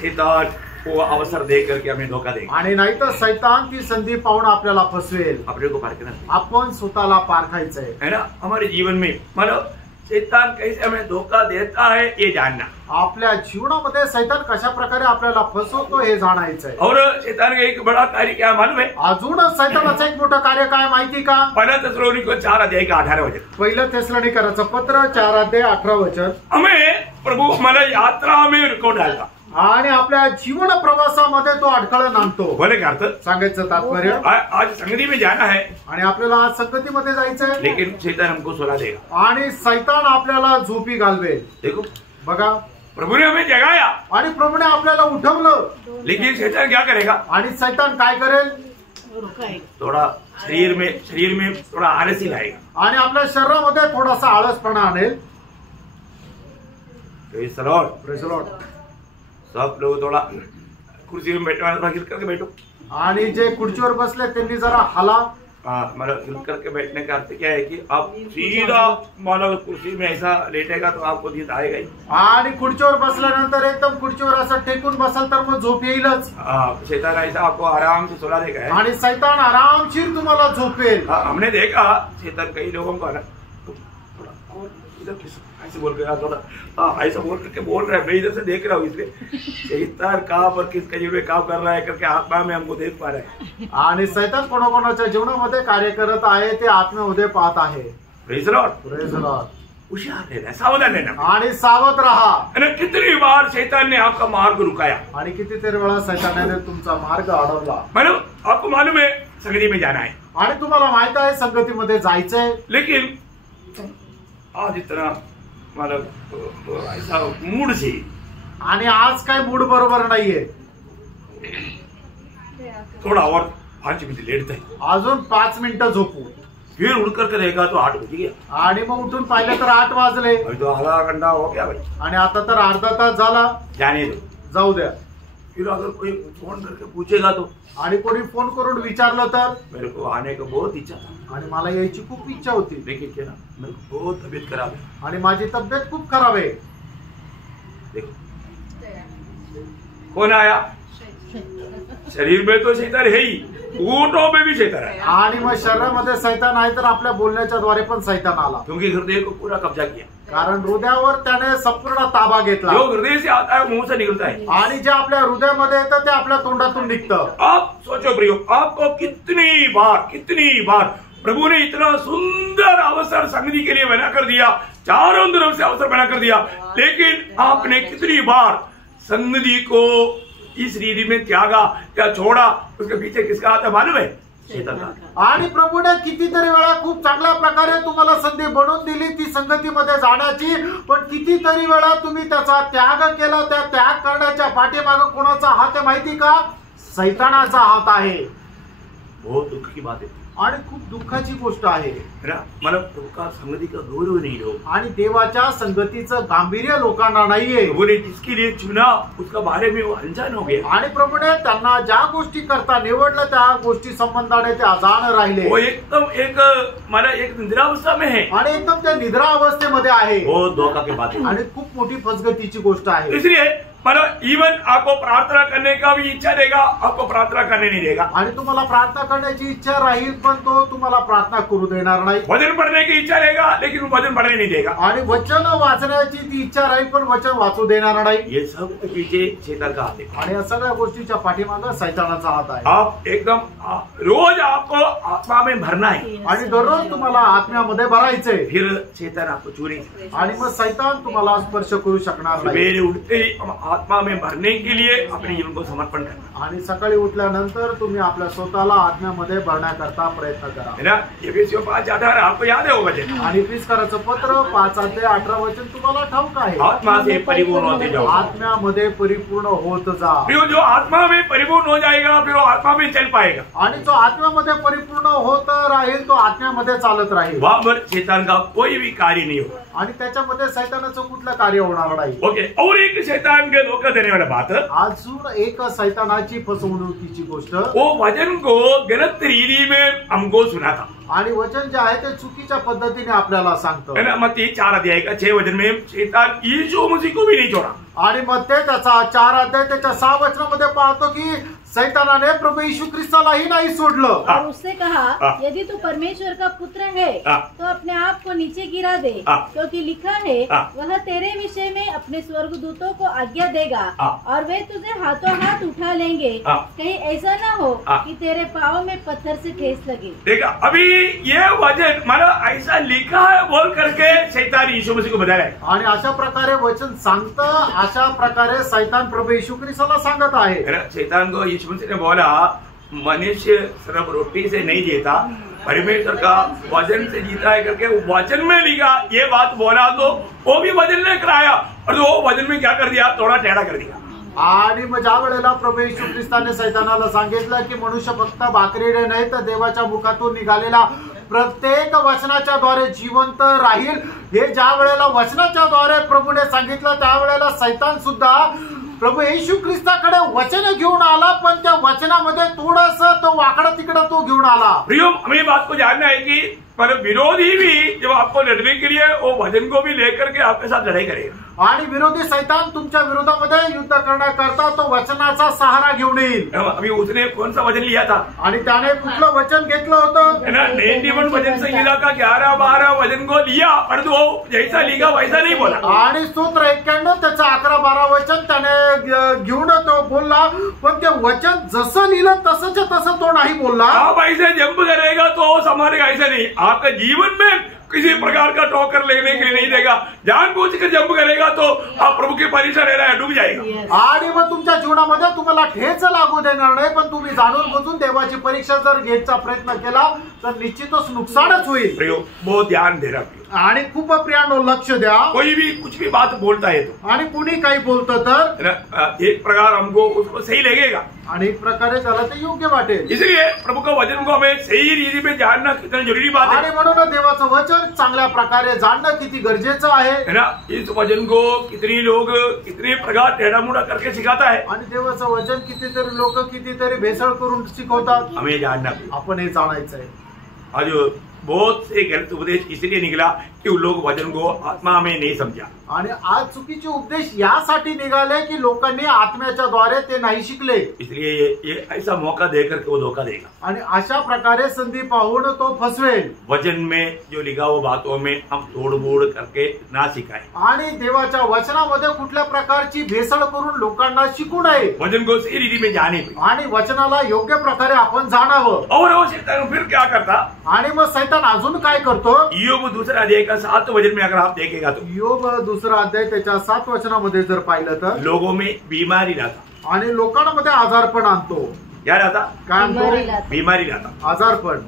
शैतान वो अवसर दे करके हमें धोखा देगा। आणि नाही तर सैतान ती संधी पाहून आपल्याला फसवेल। अपने को पार करना आपण स्वतःला पारखायचंय, है ना। हमारे जीवन में मतलब शैतान कैसे हमें धोखा देता है ये जानना, आपल्या जीवनामध्ये सैतान कशा प्रकारे आपल्याला फसवतो हे जाणायचंय। और शैतान का एक बड़ा कार्य क्या मालूम है? अजून सैतानाचं एक मोठं कार्य काय माहिती का? पहला थिस्सलुनीके 4 अध्याय का 18 वचन, पहिलं थिस्सलुनीकराचं पत्र 4 अध्याय 18 वचन, हमें प्रभु हमारा यात्रा में रुको डालता आणि आपल्या जीवन प्रवासामध्ये तो अडखळण आणतो। बोले का अर्थ? सांगायचं तात्पर्य आज संगति में जाना है, आणि आपल्याला आज संगतीमध्ये जायचंय, लेकिन शैतान हमको सुला देगा आणि सैतान आपल्याला झोपी घालवेल। देखो, बघा, प्रभु ने हमें जगाया आणि प्रभूने आपल्याला उठवलं, लेकिन शैतान क्या करेगा? आणि सैतान काय करेल? थोड़ा शरीर में थोड़ा आलसी लाएगा आणि आपल्या शरीरामध्ये थोडासा आळसपणा आणेल। Praise the lord. Praise the lord. सब लोग थोड़ा कुर्सी में बैठे वाले थोड़ा हिल करके बैठो। आणि जे खुर्चीवर बसले त्यांनी जरा हाला। मतलब हिल करके बैठने का अर्थ क्या है कि आप सीधा मतलब कुर्सी में ऐसा लेटेगा तो आपको नींद आएगा ही। आणि खुर्चीवर बसल्यानंतर एकदम खुर्चीवर असं टेकून बसाल तर मग झोप येईलच। शैतान ऐसा आपको आराम से सुला देगा आणि सैतान आरामशीर तुम्हाला झोपेल। हमने देखा शैतान कई लोगों को इधर किस ऐसे बोल गया थोड़ा ऐसा बोल करके बोल रहा है, मैं इधर से देख रहा हूँ, इसलिए शैतान कहाँ पर किस कजीर में काम कर रहा है करके आत्मा में हमको देख पा रहे हैं। आणि सैतान कोणाकोणाच्या जीवनामध्ये कार्य करत आहे ते आत्म्यामध्ये पाहत आहे. Praise Lord, praise Lord. होशियार रहना, सावधान रहना। आणि सावध रहा. अरे कितनी बार शैतान ने आपका मार्ग रुकाया, आणि कितीतरी वेळा सैतानाने तुमचा मार्ग अडवला. मतलब आपको मालूम है संगति में जाना है, आणि तुम्हाला माहित आहे संगतीमध्ये जायचंय, लेकिन आज इतना मतलब ऐसा मूड से, आणि आज काय मूड बरोबर नाहीये, थोड़ा और 5 मिनट लेट है, अजून 5 मिनिटं झोपू. फिर उठ करके देखा तो 8 बज गया, आणि मग उठून पाहिलं तर 8 वाजले, अभी तो आधा घंटा हो गया भाई, आणि आता तर अर्धा तास झाला. जाने दो. जाऊ द्या. फिर अगर कोई फोन करके पूछेगा तो आणि कोणी फोन करून विचारलं तर, मेरे को आने का बहुत इच्छा था, आणि मला यायची खूप इच्छा होती, लेकिन क्या ना मेरे को बहुत तबीयत खराब है, आणि माझी तब्येत खूप खराब आहे. देखो कौन आया, शरीर में तो शैतान है ही, ऊँटों में भी शैतान है, आणि मग शरीरामध्ये सैतान आहे तर आपल्या बोलण्याच्या द्वारे पण सैतान आला, क्योंकि हृदय को पूरा कब्जा किया. कारण हृदयावर त्याने संपूर्ण ताबा घेतला. जो हृदय से आता है मुंह से निकलता है. आणि जे आपल्या हृदयामध्ये येतं ते आपल्या तोंडातून निघतं. आप सोचो प्रियो, आपको कितनी बार प्रभु ने इतना सुंदर अवसर संगति के लिए बना कर दिया, चारों तरफ से अवसर बना कर दिया, लेकिन आपने कितनी बार संगति को इस रीति में त्यागा या छोड़ा. उसके पीछे किसका हाथ है मालूम है? शैतान का. आणि प्रभूने कितीतरी वेळा खूप चांगल्या प्रकारे तुम्हाला संधी बनवून दिली ती संगतीमध्ये जाण्याची, पण कितीतरी वेळा तुम्ही त्याचा त्याग केला. त्या त्याग करण्याच्या पाठीमागे कोणाचा हात आहे माहिती का? सैतानाचा हात आहे. बहुत दुख की बात है, आणि खूप दुःखाची गोष्ट आहे. मतलब प्रभु का संगति का गौरव नहीं हो, आणि देवाच्या संगतीचं गांभीर्य लोकांना नाहीये. प्रभु ने जिसके लिए चुना उसका बारे में वो अनजान हो गया. आणि प्रभूने त्यांना ज्या गोष्टी करता निवडलं त्या गोष्टी संबंधाने ते अजाण राहिले. वो एकदम एक निद्रावस्था में है, आणि एकदम त्या निद्रा अवस्थेमध्ये आहे. बहुत धोखा की बात है. आणि खूप मोठी फसगतीची गोष्ट आहे. इसलिए मतलब इवन आपको प्रार्थना करने का भी इच्छा देगा, आपको प्रार्थना करने नहीं देगा. आणि तुम्हाला प्रार्थना करण्याची इच्छा राहील पण तो तुम्हाला प्रार्थना करू देणार नाही. वचन पढ़ने की इच्छा रहेगा, लेकिन वो वचन पढ़ने नहीं देगा. आणि वचन वाचण्याची ती इच्छा राहील पण वचन वाचू देणार नाही. ये सब पीछे शैतान का हाथ है. आणि या सगळ्या गोष्टीच्या पाठीमागे सैतानाचा हात आहे. आप एकदम रोज आपको आत्मा में भरना है, आणि दररोज तुम्हाला आत्म्यामध्ये भरायचंय. फिर शैतान आपको चुनी. आणि मग सैतान तुम्हाला स्पर्श करू शकणार नाही. मेरे उठते ही आत्मा में भरने के लिए अपने जीवन को समर्पण करना. आणि सकाळी उठल्यानंतर तुम्ही आपल्या स्वतःला आत्म्यामध्ये भरण्याकरता प्रयत्न करा. है ना? एफेसियों 5:18 आपको याद है वो वचन? आणि एफिसकराचं पत्र 5:18 वचन तुम्हाला ठाऊक आहे. आत्मा से परिपूर्ण होते जाओ. आत्म्यामध्ये परिपूर्ण होत जा. जो आत्मा में परिपूर्ण हो जाएगा फिर वो आत्मा में चल पाएगा. आणि जो आत्म्यामध्ये परिपूर्ण होत राहील तो आत्म्यामध्ये चालत राहील. वहां पर शैतान का कोई भी कार्य नहीं होगा. आणि त्याच्यामध्ये सैतानाचं कुठलं कार्य होणार नाही. ओके. और एक शैतान के धोखा देने वाला बात, अजून एक सैतानाची फसवणुकीची गोष्ट, वो वचन को गलत रीति में हमको सुना था. आणि वचन जे आहे ते चुकीच्या पद्धतीने आपल्याला सांगतं. है ना? मत्ती 4:6 वचन में शैतान यीशु मसीह को भी नहीं छोड़ा. आणि मग ते त्याचा 4 त्याच्या 6 वचनामध्ये पाहतो की सैतानाने प्रभू यीशु ख्रिस्तालाही नाही सोडलं. और उससे कहा, यदि तू परमेश्वर का पुत्र है तो अपने आप को नीचे गिरा दे, क्योंकि लिखा है वह तेरे विषय में अपने स्वर्गदूतों को आज्ञा देगा और वे तुझे हाथों हाथ उठा लेंगे, कहीं ऐसा ना हो कि तेरे पाँव में पत्थर से ठेस लगे. देखा, अभी ये वचन मतलब ऐसा लिखा है बोल करके शैतान यीशु मसीह को बता रहा है. आणि अशा प्रकारे वचन सांगतं, अशा प्रकारे सैतान प्रभू यीशु ख्रिस्ताला सांगत आहे. शैतान को यीशु मसीह ने बोला, मनुष्य सिर्फ रोटी से नहीं जीता, परमेश्वर का वचन से जीता है करके वचन में लिखा. ये बात बोला तो वो भी वचन लेकर आया और वो वचन में क्या कर दिया, थोड़ा टेढ़ा कर दिया. आणि मग ज्या वेळेला प्रभू येशू ख्रिस्ताने सैतानाला सांगितलं की मनुष्य फक्त भाकरीने नाही तर देवाच्या मुखातून निघालेला प्रत्येक वचनाच्या द्वारे जिवंत राहील, हे ज्या वेळेला वचनाच्या द्वारे प्रभूने सांगितलं त्यावेळेला सैतान सुद्धा प्रभू येशू ख्रिस्ताकडे वचन घेऊन आला, पण त्या वचनामध्ये थोडस तो वाकडा तिकडा तो घेऊन आला. प्रियो, हमें बात को जानना है कि पर विरोधी भी जब आपको लड़ने के लिए वो वचन को भी लेकर के आपके साथ लड़ाई करेगा. आणि विरोधी सैतान तुमच्या विरोधामध्ये युद्ध करण्याकरता तो वचनाचा सहारा घेऊन येईल। अभी उसने कौन सा वचन लिया था? आणि त्याने कुठलं वचन घेतलं होतं? 91 वचन संहिता का 11-12 वचन को लिया, परंतु वो जैसा लिखा वैसा नहीं बोला। आणि सूत्र 91 त्याचं 11-12 वचन त्याने घेऊन तो बोलला, पण ते वचन जसं लिहिलं तसंच तसं तो नाही बोलला। आप ऐसे जंप करेगा तो संभालेगा, ऐसा नहीं। आपका जीवन में किसी प्रकार का टोकर लेने के लिए नहीं देगा। जानबूझकर जंप करेगा तो आप प्रभु की परीक्षा ले रहा है, डूब जाएगा। आणि मग तुमच्या जीवनामध्ये तुम्हाला ठेच लागू देणार नाही, पण तुम्ही जाणून बुजून देवाची परीक्षा जर घ्यायचा प्रयत्न केला तर निश्चितच नुकसानच होईल। बहुत ध्यान दे रहा। आणि खूप प्रियानो लक्ष द्या। कोई भी कुछ भी बात बोलता है तो, आणि कुणी काही बोलतं तर एक प्रकार हमको उसको सही लगेगा आणि एक प्रकारे त्याला ते योग्य वाटेल। इसलिए प्रभु का वचन को हमें सही रीति में जानना कितना जरूरी बात है। आणि म्हणून देवाचं वचन चांगल्या प्रकारे जाणणं किती गरजेचं आहे ना। इस वचन को कितनी लोग कितने प्रकार टेढ़ा मुड़ा करके सिखाता है, आणि देवाचं वचन कितीतरी लोक कितीतरी भेसळ करून शिकवतात। हमें जानना। आपण हे जाणायचं आहे। आज बहुत से गलत उपदेश इसलिए निकला कि उन लोग वचन को आत्मा में नहीं समझा। आणि आज चुकीचे उपदेश यासाठी निघाले की लोकांनी आत्म्याच्या द्वारे ते नाही शिकले। इसलिए ये ऐसा मौका देकर के वो धोखा देगा आणि अशा प्रकारे संधी पाहून तो फसवेल। वचन में जो लिखा वो बातों में हम तोड़ मोड़ करके ना सिखाएं। आणि देवाच्या वचनामध्ये कुठल्या प्रकारची भेसळ करून लोकांना शिकू नये। वचन को सही रीति में जाने आणि वचनाला योग्य प्रकारे आपण जाणावं। और वो शैतान फिर क्या करता? आणि मग सैतान अजून काय करतो? योग दूसरा अध्याय का 7 वचन में अगर आप देखेगा तो योग दूसरा अध्याय त्याच्या 7 वचनामध्ये जर पाहिलं तर लोगों में बीमारी रहता आणि लोकांमध्ये आजारपण आणतो। क्या रहता? काय आणतो? बीमारी रहता। आजारपण।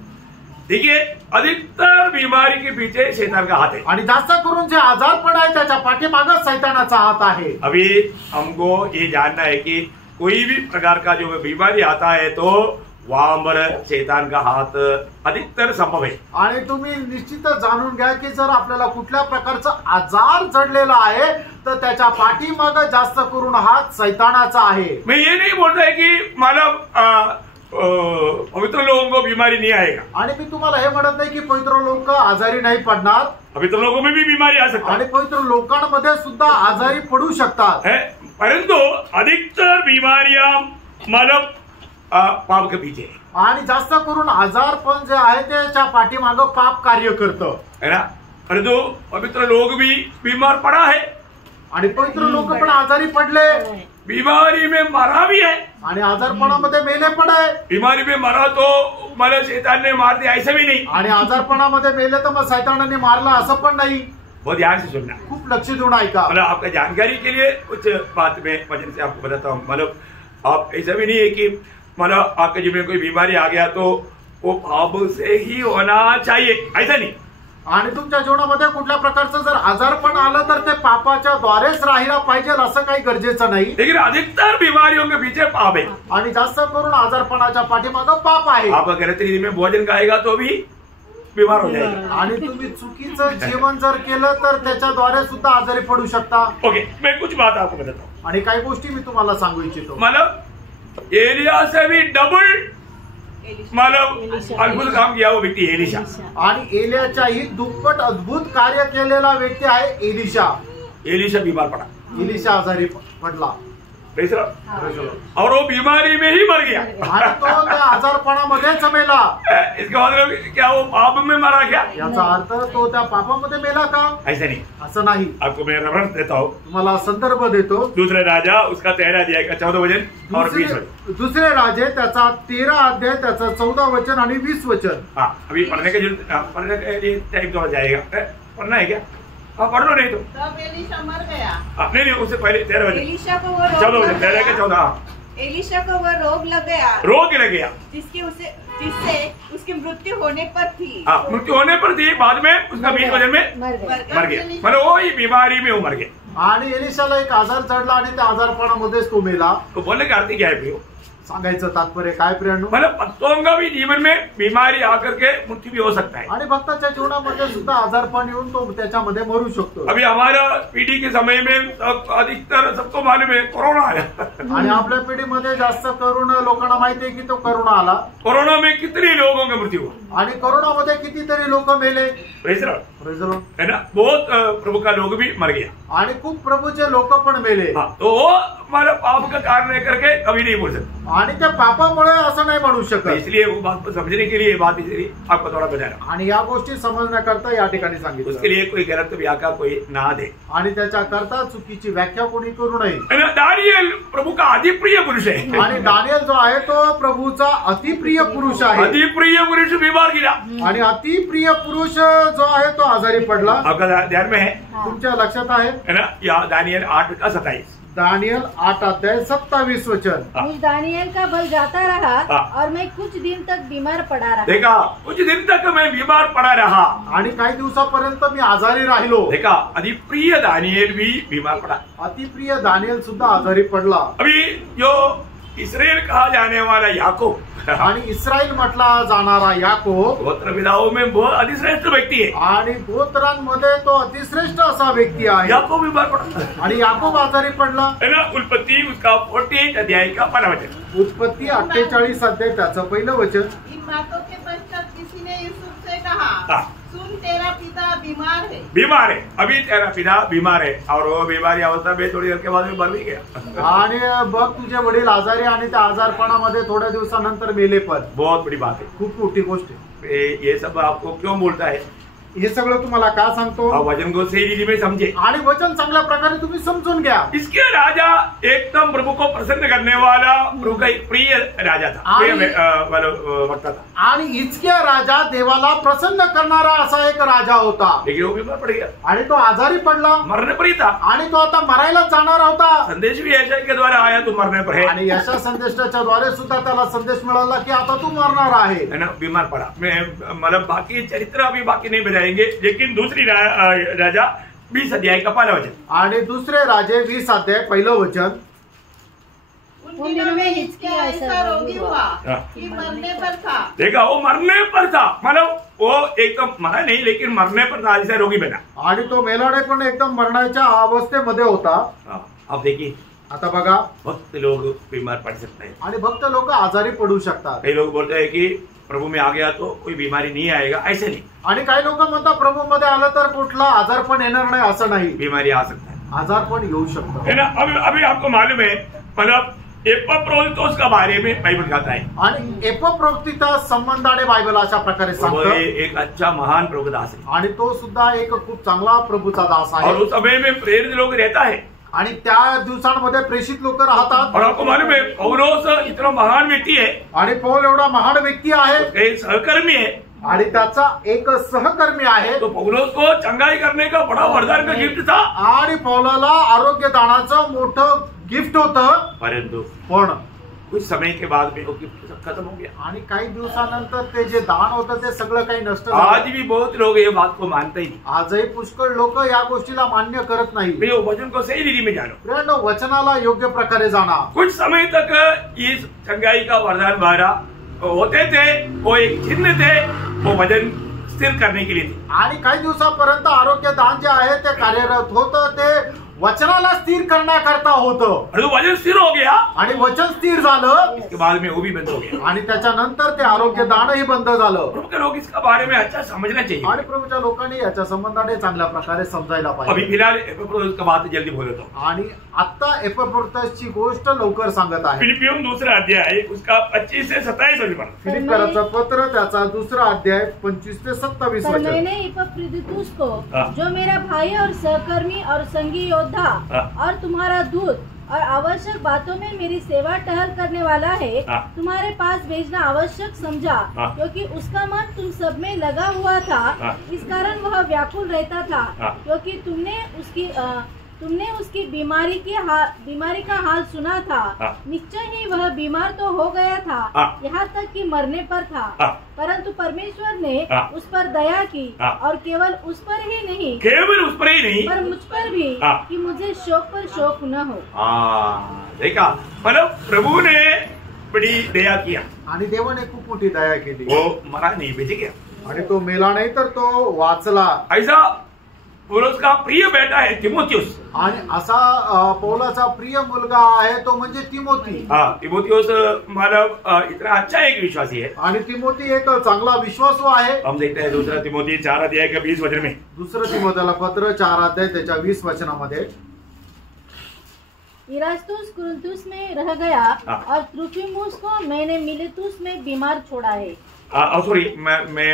देखिए अधिकतर बीमारी के पीछे शैतान का हाथ है। आणि जास्त करून जे आजारपण आहे त्याच्या पाठीमागे सैतानाचा हात आहे। अभी हमको ये जानना है कि कोई भी प्रकार का जो बीमारी आता है तो वहां पर शैतान का हाथ अधिकतर संभव है। आणि तुम्ही निश्चितच जाणून घ्या की जर आपल्याला कुठल्या प्रकारचा आजार जडलेला आहे तर त्याच्या पाठीमागे जास्त करून हात सैतानाचा आहे। मैं ये नहीं बोल रहा है कि मतलब पवित्र लोगों को बीमारी नहीं आएगा। आणि मी तुम्हाला हे म्हणत नाही की पवित्र लोक आजारी नाही पडणार। पवित्र लोगों में भी बीमारी आ सकती है आणि पवित्र लोकांमध्ये सुद्धा आजारी पडू शकतात। परंतु अधिकतर बीमारियां मतलब पाप के पीछे आणि जास्त करून आजारपण जे आहे त्याच्या पाठीमागे पाप कार्य करतं, है ना। परंतु पवित्र लोग भी बीमार पड़ा है आणि पवित्र लोक पण आजारी पडले, बीमारी में मरा भी है आणि आजारपणामध्ये मेले पण आहे। बीमारी में मरा तो मतलब शैतान ने मार दिया ऐसा भी नहीं, आणि आजारपणामध्ये मेले तर मग सैतानाने मारला असं पण नाही। बहुत ध्यान से सुनना, खूप लक्ष देऊन ऐका। मतलब आपका जानकारी के लिए कुछ बात में वचन से आपको बताता हूँ। मतलब आप ऐसा भी नहीं है कि मतलब आपके जीवन में कोई बीमारी आ गया तो वो पाप से ही होना चाहिए, ऐसा नहीं। आणि तुमच्या जीवनामध्ये कुठल्या प्रकारचं जर आजारपण आलं तर ते पापाच्या द्वारेच राहिला पाहिजे असं काही गरजेचं नाही। लेकिन अधिकतर बीमारियों के पीछे पाप है आणि जास्त करून आजारपणाच्या पाठीमागे पाप आहे। आप गलत रीति में भोजन खाएगा तो भी बीमार हो जाएगा। आणि तुम्ही चुकीचं जेवण जर केलं तर त्याच्याद्वारे सुद्धा आजारी पडू शकता। ओके, मैं कुछ बात आपको बताता हूँ। आणि काही गोष्टी मी तुम्हाला सांगू इच्छितो। मतलब एलिया से भी डबल मतलब अद्भुत काम किया वो व्यक्ती एलिशा। आणि एलियाच्याही दुप्पट अद्भुत कार्य केलेला व्यक्ती आहे एलिशा। एलिशा बीमार पड़ा, एलिशा आजारी पडला और वो बीमारी में ही मर गया। आणि तो त्या आजारपणामध्येच मेला। इसका मतलब क्या वो पाप में मरा क्या? याचा अर्थ तो त्या पापामध्ये मेला का? ऐसा नहीं, असं नाही। आपको मैं रेफरेंस देता हूँ, तुम्हाला संदर्भ देतो। दूसरे राजा उसका 13 अध्याय का 14 वचन और 20 वचन। दुसरे राजे त्याचा 13 अध्याय त्याचा 14 वचन आणि 20 वचन। हाँ, अभी पढ़ने के लिए टाइम तो जाएगा, पढ़ना है क्या? हाँ, पढ़ लो नहीं तो। तब एलीशा मर गया। नहीं उससे पहले 13 वचन, एलीशा को वो 14 रोग वचन, लग 13 के गया। 14। एलीशा को वो रोग लग गया, रोग लग गया जिससे उसकी मृत्यु होने पर थी। हाँ, मृत्यु होने पर थी, बाद में उसका 20 वचन में मर गए। मर गया। मतलब वो ही बीमारी में वो मर गया। आणि एलिशाला एक आजार चढला आणि त्या आजारपणामध्येच तो मेला। तो बोलने का अर्थ क्या है प्रियो? सांगायचं तात्पर्य काय प्रियांनो? मतलब भक्तों का भी जीवन में बीमारी आकर के मृत्यु भी हो सकता है। आणि भक्ताच्या जीवनामध्ये सुद्धा आजारपण येऊन तो त्याच्यामध्ये मरू शकतो. अभी हमारा पीढ़ी के समय में अधिकतर सबको मालूम है कोरोना आया। आणि आपल्या पिढीमध्ये जास्त करून लोकांना माहिती आहे की तो कोरोना आला. कोरोना में कितने लोगों की मृत्यु हुआ आणि कोरोनामध्ये कितीतरी लोक मेले. है ना, बहुत प्रभु का लोग भी मर गया आणि खूप प्रभूचे लोक पण मेले. तो वो हमारा पाप का कारण है करके कभी नहीं बोल सकते आणि त्या पापामुळे असं नाही म्हणू शकत. इसलिए वो बात को समझने के लिए बात इसलिए आपको थोड़ा बता रहा हूं। आणि या गोष्टी समजण्याकरता या ठिकाणी सांगितलं. उसके लिए कोई गलत व्याख्या कोई ना दे आणि त्याच्याकरता चुकीची व्याख्या कोणी करू नये. दानियल प्रभु का अतिप्रिय पुरुष है आणि दानियल जो आहे तो प्रभूचा अतिप्रिय पुरुष आहे. अतिप्रिय पुरुष बीमार गिरा आणि अतिप्रिय पुरुष जो आहे तो आजारी पडला. आपका ध्यान में है, तुमच्या लक्षात आहे ना, या दानियल 8:27 दानियल 8:27 वचन. मुझ दानियल का बल जाता रहा और मैं कुछ दिन तक बीमार पड़ा रहा. देखा, कुछ दिन तक मैं बीमार पड़ा रहा. आणि काही दिवसापर्यंत मी आजारी राहिलो. देखा, अतिप्रिय दानियल भी बीमार पड़ा. अतिप्रिय दानियल सुद्धा आजारी पडला. अभी जो इस्राएल कहा जाने वाला याकूब आणि इस्रायल म्हटला जाणारा याकूब गोत्र पिताओं में बहुत अतिश्रेष्ठ व्यक्ती है. आणि गोत्रांमध्ये तो अतिश्रेष्ठ असा व्यक्ती आहे. याकूब बीमार पड़ा आणि याकूब आजारी पडला. है ना. उत्पत्ति उसका 48 अध्याय का 1 वचन. उत्पत्ति 48 अध्याय त्याचं पहिलं वचन. इन बातों के पश्चात किसी ने यूसुफ से कहा, सुन तेरा पिता बीमार है, अभी तेरा पिता बीमार है और वो बीमारी अवस्था में थोड़ी देर के बाद में मर भी गया. आणि बघ तुझे वडील आजारी आणि त्या आजारपणामध्ये थोड्या दिवसानंतर मेले पण. बहुत बड़ी बात है, खूप मोठी गोष्ट आहे. ये सब आपको क्यों बोलता है? हे सगळं तुम्हाला का सांगतो? वचन को सही रीति में समझे आणि वचन चांगल्या प्रकारे तुम्ही समजून घ्या. इसके राजा एकदम प्रभु को प्रसन्न करने वाला प्रभु का एक प्रिय राजा था, वक्ता था. आणि हिजकिया राजा देवाला प्रसन्न करणारा असा एक राजा होता. लेकिन वो बीमार पड़ गया आणि तो आजारी पडला, मरने पर ही था. आणि तो आता मरायला जाणार होता. संदेश भी ऐसा के द्वारा आया, तू मरने पर है. आणि यशा संदेशाच्या द्वारे सुद्धा त्याला संदेश मिळाला की आता तू मरणार आहे. है ना, बीमार पड़ा. मैं मतलब बाकी चरित्र अभी बाकी नहीं बताएंगे, लेकिन दूसरी राजा 20 अध्याय का 1 वचन. आणि दुसरे राजे 20 अध्याय 1 वचन. उन दिनों में हिजकिय्याह ऐसा रोगी हुआ कि मरने पर था. देखा, वो मरने पर था, मतलब वो एकदम मरा नहीं लेकिन मरने पर था, ऐसा रोगी बना. आणि तो मेलाडे पण एकदम मरणाच्या अवस्थेमध्ये होता. अब देखिए, आता बघा, भक्त लोग बीमार पड़ सकते हैं आणि भक्त लोक आजारी पडू शकतात. कई लोग बोलते हैं कि प्रभु में आ गया तो कोई बीमारी नहीं आएगा, ऐसे नहीं. आणि काही लोक म्हणतात प्रभू मध्ये आलं तर कुठला आजार पण येणार नाही, असं नाही. बीमारी आ सकता है, आजार पण येऊ शकतो. है ना. अभी आपको मालूम है, मतलब एपफ्रोदितुस का बारे में बाइबल कहता है. आणि एपफ्रोदितुसचा संबंधाने बायबल अशा प्रकारे वो सांगतो. एक अच्छा महान प्रभु दास है आणि तो सुद्धा एक खूप चांगला प्रभूचा दास और आहे. उस समय में प्रेरित लोग रहता है. आणि त्या दिवसांमध्ये प्रेषित लोक राहतात. और आपको मालूम है, पौलोस इतना महान व्यक्ति है, आणि पौल एवढा महान व्यक्ती आहे एक सहकर्मी है. आणि त्याचा एक सहकर्मी आहे. तो पौलोस को चंगाई करने का बड़ा वरदान का गिफ्ट था. आणि पौलाला आरोग्य दानाचं मोठं गिफ्ट होतं. परंतु पण कुछ समय के बाद में वो गिफ्ट सब खत्म हो गया. आणि काही दिवसानंतर ते जे दान होतं ते सगळं काही नष्ट आज झालं. भी बहुत लोग ये बात को मानते ही नहीं. आजही पुष्कळ लोक या गोष्टीला मान्य करत नाही. भाई वो वचन को सही रीति में जानो. प्रियांनो, वचनाला योग्य प्रकारे जाणा. कुछ समय तक इस चंगाई का वरदान द्वारा होते थे, वो एक चिन्ह थे, वो वजन स्थिर करने के लिए थे. आणि काही दिवसापर्यंत आरोग्य दान जे आहे ते कार्यरत होतं, ते वचनाला स्थिर करण्याकरता होतं. और वो वजन स्थिर हो गया, आणि वचन स्थिर झालं. इसके बाद में वो भी बंद हो गया. आणि त्याच्यानंतर ते आरोग्य दानही बंद झालं. प्रभु के लोग इसका बारे में अच्छा समझना चाहिए. आणि प्रभूच्या लोकांनी याच्या संबंधाने चांगल्या प्रकारे समजायला अभी पाहिजे. फिलहाल एपफ्रोदितुस का बात जल्दी बोलता हूँ. आणि आता एपफ्रोदितुसची गोष्ट लवकर सांगत आहे. फिलिपियों 2 अध्याय उसका 25 से 27 वचन. फिलिप्पियराचं पत्र त्याचा 2 अध्याय 25 ते 27 पर वचन. मैंने इपफ्रोदितुस को, जो मेरा भाई और सहकर्मी और संगी योद्धा और तुम्हारा दूत और आवश्यक बातों में मेरी सेवा टहल करने वाला है, तुम्हारे पास भेजना आवश्यक समझा, क्योंकि उसका मन तुम सब में लगा हुआ था. इस कारण वह व्याकुल रहता था, क्योंकि तुमने उसकी बीमारी का हाल सुना था. निश्चय ही वह बीमार तो हो गया था, यहाँ तक कि मरने पर था, परंतु परमेश्वर ने उस पर दया की, और केवल उस पर ही नहीं पर मुझ पर भी, कि मुझे शोक पर शोक न हो. देखा, मतलब प्रभु ने बड़ी दया किया, आणि देवाने खूप मोठी दया केली, वो मरा नहीं बेच गया, आणि तो मेला नाही तर तो वाचला. ऐसा पौलुस का प्रिय बेटा है तिमोथियुस, आणि असा पौलाचा प्रिय मुलगा आहे तो म्हणजे तिमोथी. तिमोथियुस मतलब इतना अच्छा एक विश्वासी है. आणि तिमोथी एक चांगला विश्वासू आहे. हम देखते हैं दूसरा तिमोथी 4 अध्याय के 20 वचन में, दुसरं तिमोथीला पत्र 4 अध्याय त्याच्या 20 वचनामध्ये, इरास्तुस कुरिन्थुस में रह गया और त्रुफिमुस को मैंने मिलेतुस में बीमार छोड़ा है. सॉरी, मैं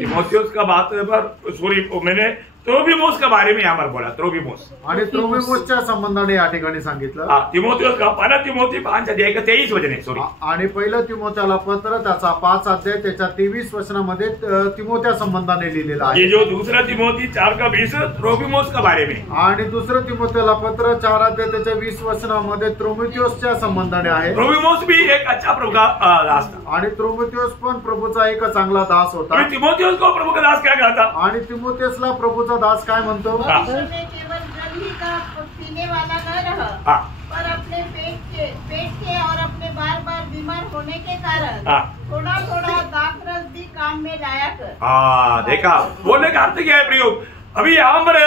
तिमोथियुस का बात पर सॉरी, मैंने त्रोफिमोस के बारे में यहाँ पर बोला, त्रोफिमोस. आणि त्रोफिमोसच्या संबंधाने या ठिकाणी सांगितलं. तिमोथियुस का पहिला तिमोथी 5 अध्याय का 23 वचन है. सॉरी, आणि पहिलं तिमोथ्याला पत्र त्याचा 5 अध्याय त्याच्या 23 वचनामध्ये तिमोथ्या संबंधाने लिहिलेलं आहे. ये जो दूसरा तिमोथी 4 का 20 त्रोफिमोस के बारे में, आणि दुसरं तिमोथ्याला पत्र 4 अध्याय त्याच्या 20 वचनामध्ये त्रोफिमोसच्या संबंधाने आहे. त्रोफिमोस भी एक अच्छा प्रभु का दास था, आणि त्रोफिमोस पण प्रभूचा एक चांगला दास होता. तिमोथियुस को प्रभु का दास क्या कहता? आणि तिमोथेसला प्रभूचा दास काय म्हणतो? भविष्य में केवल जल ही का पीने वाला न रह, पर अपने पेट के और अपने बार बार बीमार होने के कारण थोड़ा थोड़ा दाखरस भी काम में लाया कर. देखा, बोलने का अर्थ क्या है प्रयोग? अभी यहाँ पर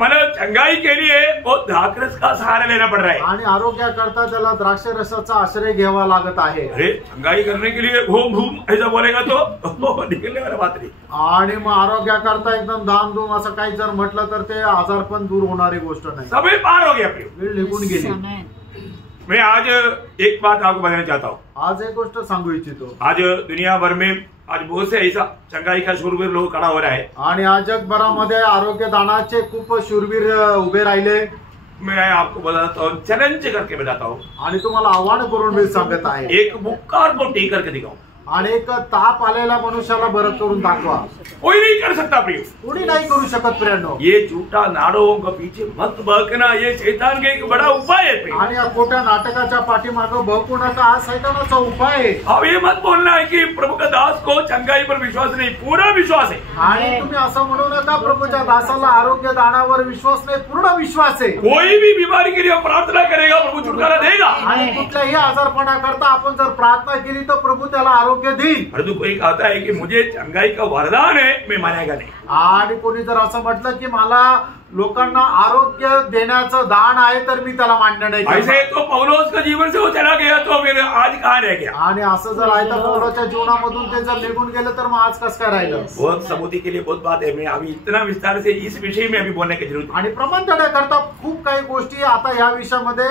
मतलब चंगाई के लिए वो द्राक्षरस का सहारा लेना पड़ रहा है. आणि आरोग्याकरता त्याला द्राक्ष रसाचा आश्रय घ्यावा लागत आहे. अरे चंगाई करने के लिए घूम घूम ऐसा बोलेगा तो निकलने वाला बात नहीं. आणि मग आरोग्याकरता एकदम धामधूम असं काही जर म्हटलं तर ते आजार पण दूर होणारी गोष्ट नाही. सभी पार हो गया प्रयोग, वेळ निघून गेली. मैं आज एक बात आपको बताना चाहता हूँ. आज एक गोष्ट सांगू इच्छितो. आज दुनिया भर में आज बहुत से ऐसा चंगाई का शूरवीर लोग खड़ा हो रहा है. आणि आज जगभरामध्ये आरोग्य दानाचे खूप शूरवीर उभे राहिले. मैं आपको बताता हूँ, चैलेंज करके बताता हूँ, आणि तुम्हाला आव्हान करून मी सांगत आहे. एक बुखार को ठीक करके दिखाओ. आणि एक ताप आलेल्या मनुष्याला बरं करून दाखवा. कोई नहीं कर सकता प्रिय, कोणी नाही करू शकत प्रियांनो. ये झूठा नाटकों के पीछे मत बहकना, ये शैतान के एक बड़ा उपाय है प्रिय. आणि या खोट्या नाटकाच्या पाठीमागं बहकू नका, हा सैतानाचा उपाय आहे. अब ये मत बोलना है कि प्रभु का दास को चंगाई पर विश्वास नहीं, पूरा विश्वास है. आणि तुम्ही असं म्हणू नका प्रभूच्या दासाला आरोग्य दानावर विश्वास नाही, पूर्ण विश्वास आहे. कोई भी बीमारी के लिए प्रार्थना करेगा प्रभु छुटकारा देगा. आणि कुठल्याही आजारपणा करता आपण जर प्रार्थना केली तर प्रभू त्याला आरोग्य देईल. परंतु कोई कहता है कि मुझे चंगाई का वरदान है, मैं मानेगा नहीं. आणि कोणी जर असं म्हटलं की मला लोकांना आरोग्य देण्याचं दान आहे तर मी त्याला मान्य नाही ऐसे करणार. तो पौलुस का जीवन से वो चला गया तो फिर आज कहाँ रह गया? आणि असं जर आहे तर पौलाच्या जीवनामधून ते जर निघून गेलं तर मग आज कसं काय राहिलं? बहुत सबूती के लिए बहुत बात है. मैं अभी इतना विस्तार से इस विषय में अभी बोलने की जरूरत आणि प्रमाण करता खूप काही गोष्टी आता या विषयामध्ये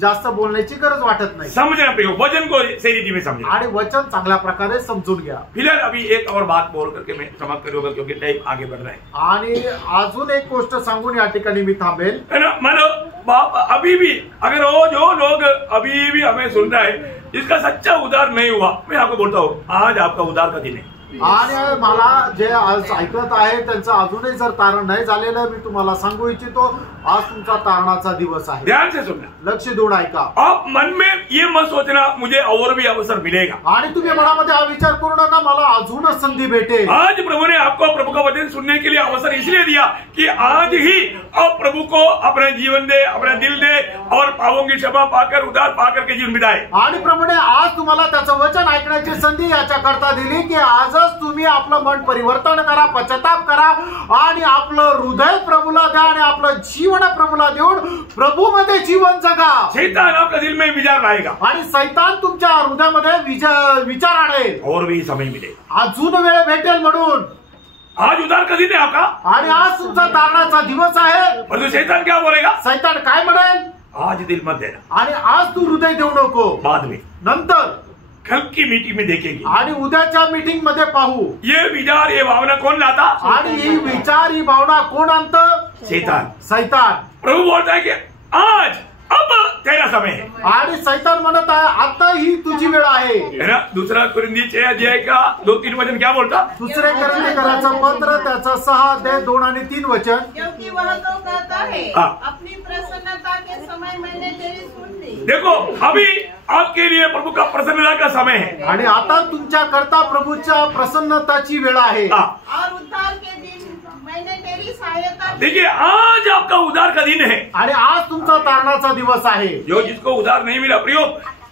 जास्त बोलण्याची गरज वाटत नाही. समझना प्रयोग, वचन को सही रीति में समझना. आणि वचन चांगल्या प्रकारे समजून घ्या. फिलहाल अभी एक और बात बोल करके मैं समाप्त करूंगा क्योंकि टाइम आगे बढ़ रहा है. आणि अजून एक गोष्ट सांगून या ठिकाणी मी थांबेल. है ना, मानो बाप अभी भी अगर वो जो लोग अभी भी हमें सुन रहा है जिसका सच्चा उद्धार नहीं हुआ, मैं आपको बोलता हूँ आज आपका उद्धार का दिन है. आणि मला जे आज ऐकत आहे त्यांचं अजूनही जर तारण नाही झालेलं, मी तुम्हाला सांगू इच्छितो आज तुमचा तारणाचा दिवस आहे. ध्यान से सुनना, लक्ष देऊन ऐका. आप मन में ये मत सोचना मुझे और भी अवसर मिलेगा. आणि तुम्ही मनामध्ये हा विचार करू नका मला अजूनच संधी भेटेल. आज प्रभु ने आपको प्रभु का वचन सुनने के लिए अवसर इसलिए दिया कि आज ही आप प्रभु को अपना जीवन दे, अपना दिल दे और पापों की क्षमा पाकर उद्धार पाकर के जीवन बिताए. आणि प्रभूने आज तुम्हाला त्याचं वचन ऐकण्याची संधी याच्या करता दिली की आजच तुम्ही आपलं मन परिवर्तन करा, पश्चाताप करा आणि आपलं हृदय प्रभूला द्या आणि आपलं जीवन प्रभूला देऊन प्रभू मध्ये जीवन जगा. शैतान आपका दिल में विचार लाएगा आणि सैतान तुमच्या हृदयामध्ये विचार आणेल. और भी समय मिलेगा. अजून वेळ भेटेल म्हणून आज उद्धार का दिन है आपका. आणि आज तुमचा तारणाचा दिवस आहे. परंतु शैतान क्या बोलेगा? सैतान काय म्हणेल? आज दिल मत देना, आणि आज तू हृदय देऊ नको, बाद में नंतर कल की मीटिंग में देखेंगे. आणि उद्याच्या मीटिंग मध्ये पाहू. ये विचार ये भावना कौन लाता? आणि ही विचार ही भावना कोण आणतं? शैतान. सैतान. प्रभु बोलता है कि आज अब तेरा समय है. आणि सैतान म्हणत आहे आता ही तुझी वेळ आहे. है ना. दूसरा कुरिन्थी 6 अध्याय का 2-3 वचन क्या बोलता? दुसरे करंथीकराचं पत्र त्याचं 6 अध्याय 2 आणि 3 वचन. क्योंकि वह तो कहता है अपनी प्रसन्नता के समय मैंने तेरी सुन ली. देखो अभी आपके लिए प्रभु का प्रसन्नता का समय है. आणि आता तुमच्या करता प्रभूच्या प्रसन्नताची वेळ आहे. और उद्धार के दिन मैंने तेरी सहायता. देखिए आज आपका उद्धार का दिन है. आणि आज तुमचा तारणाचा दिवस आहे. जो जिसको उद्धार नहीं मिला प्रयोग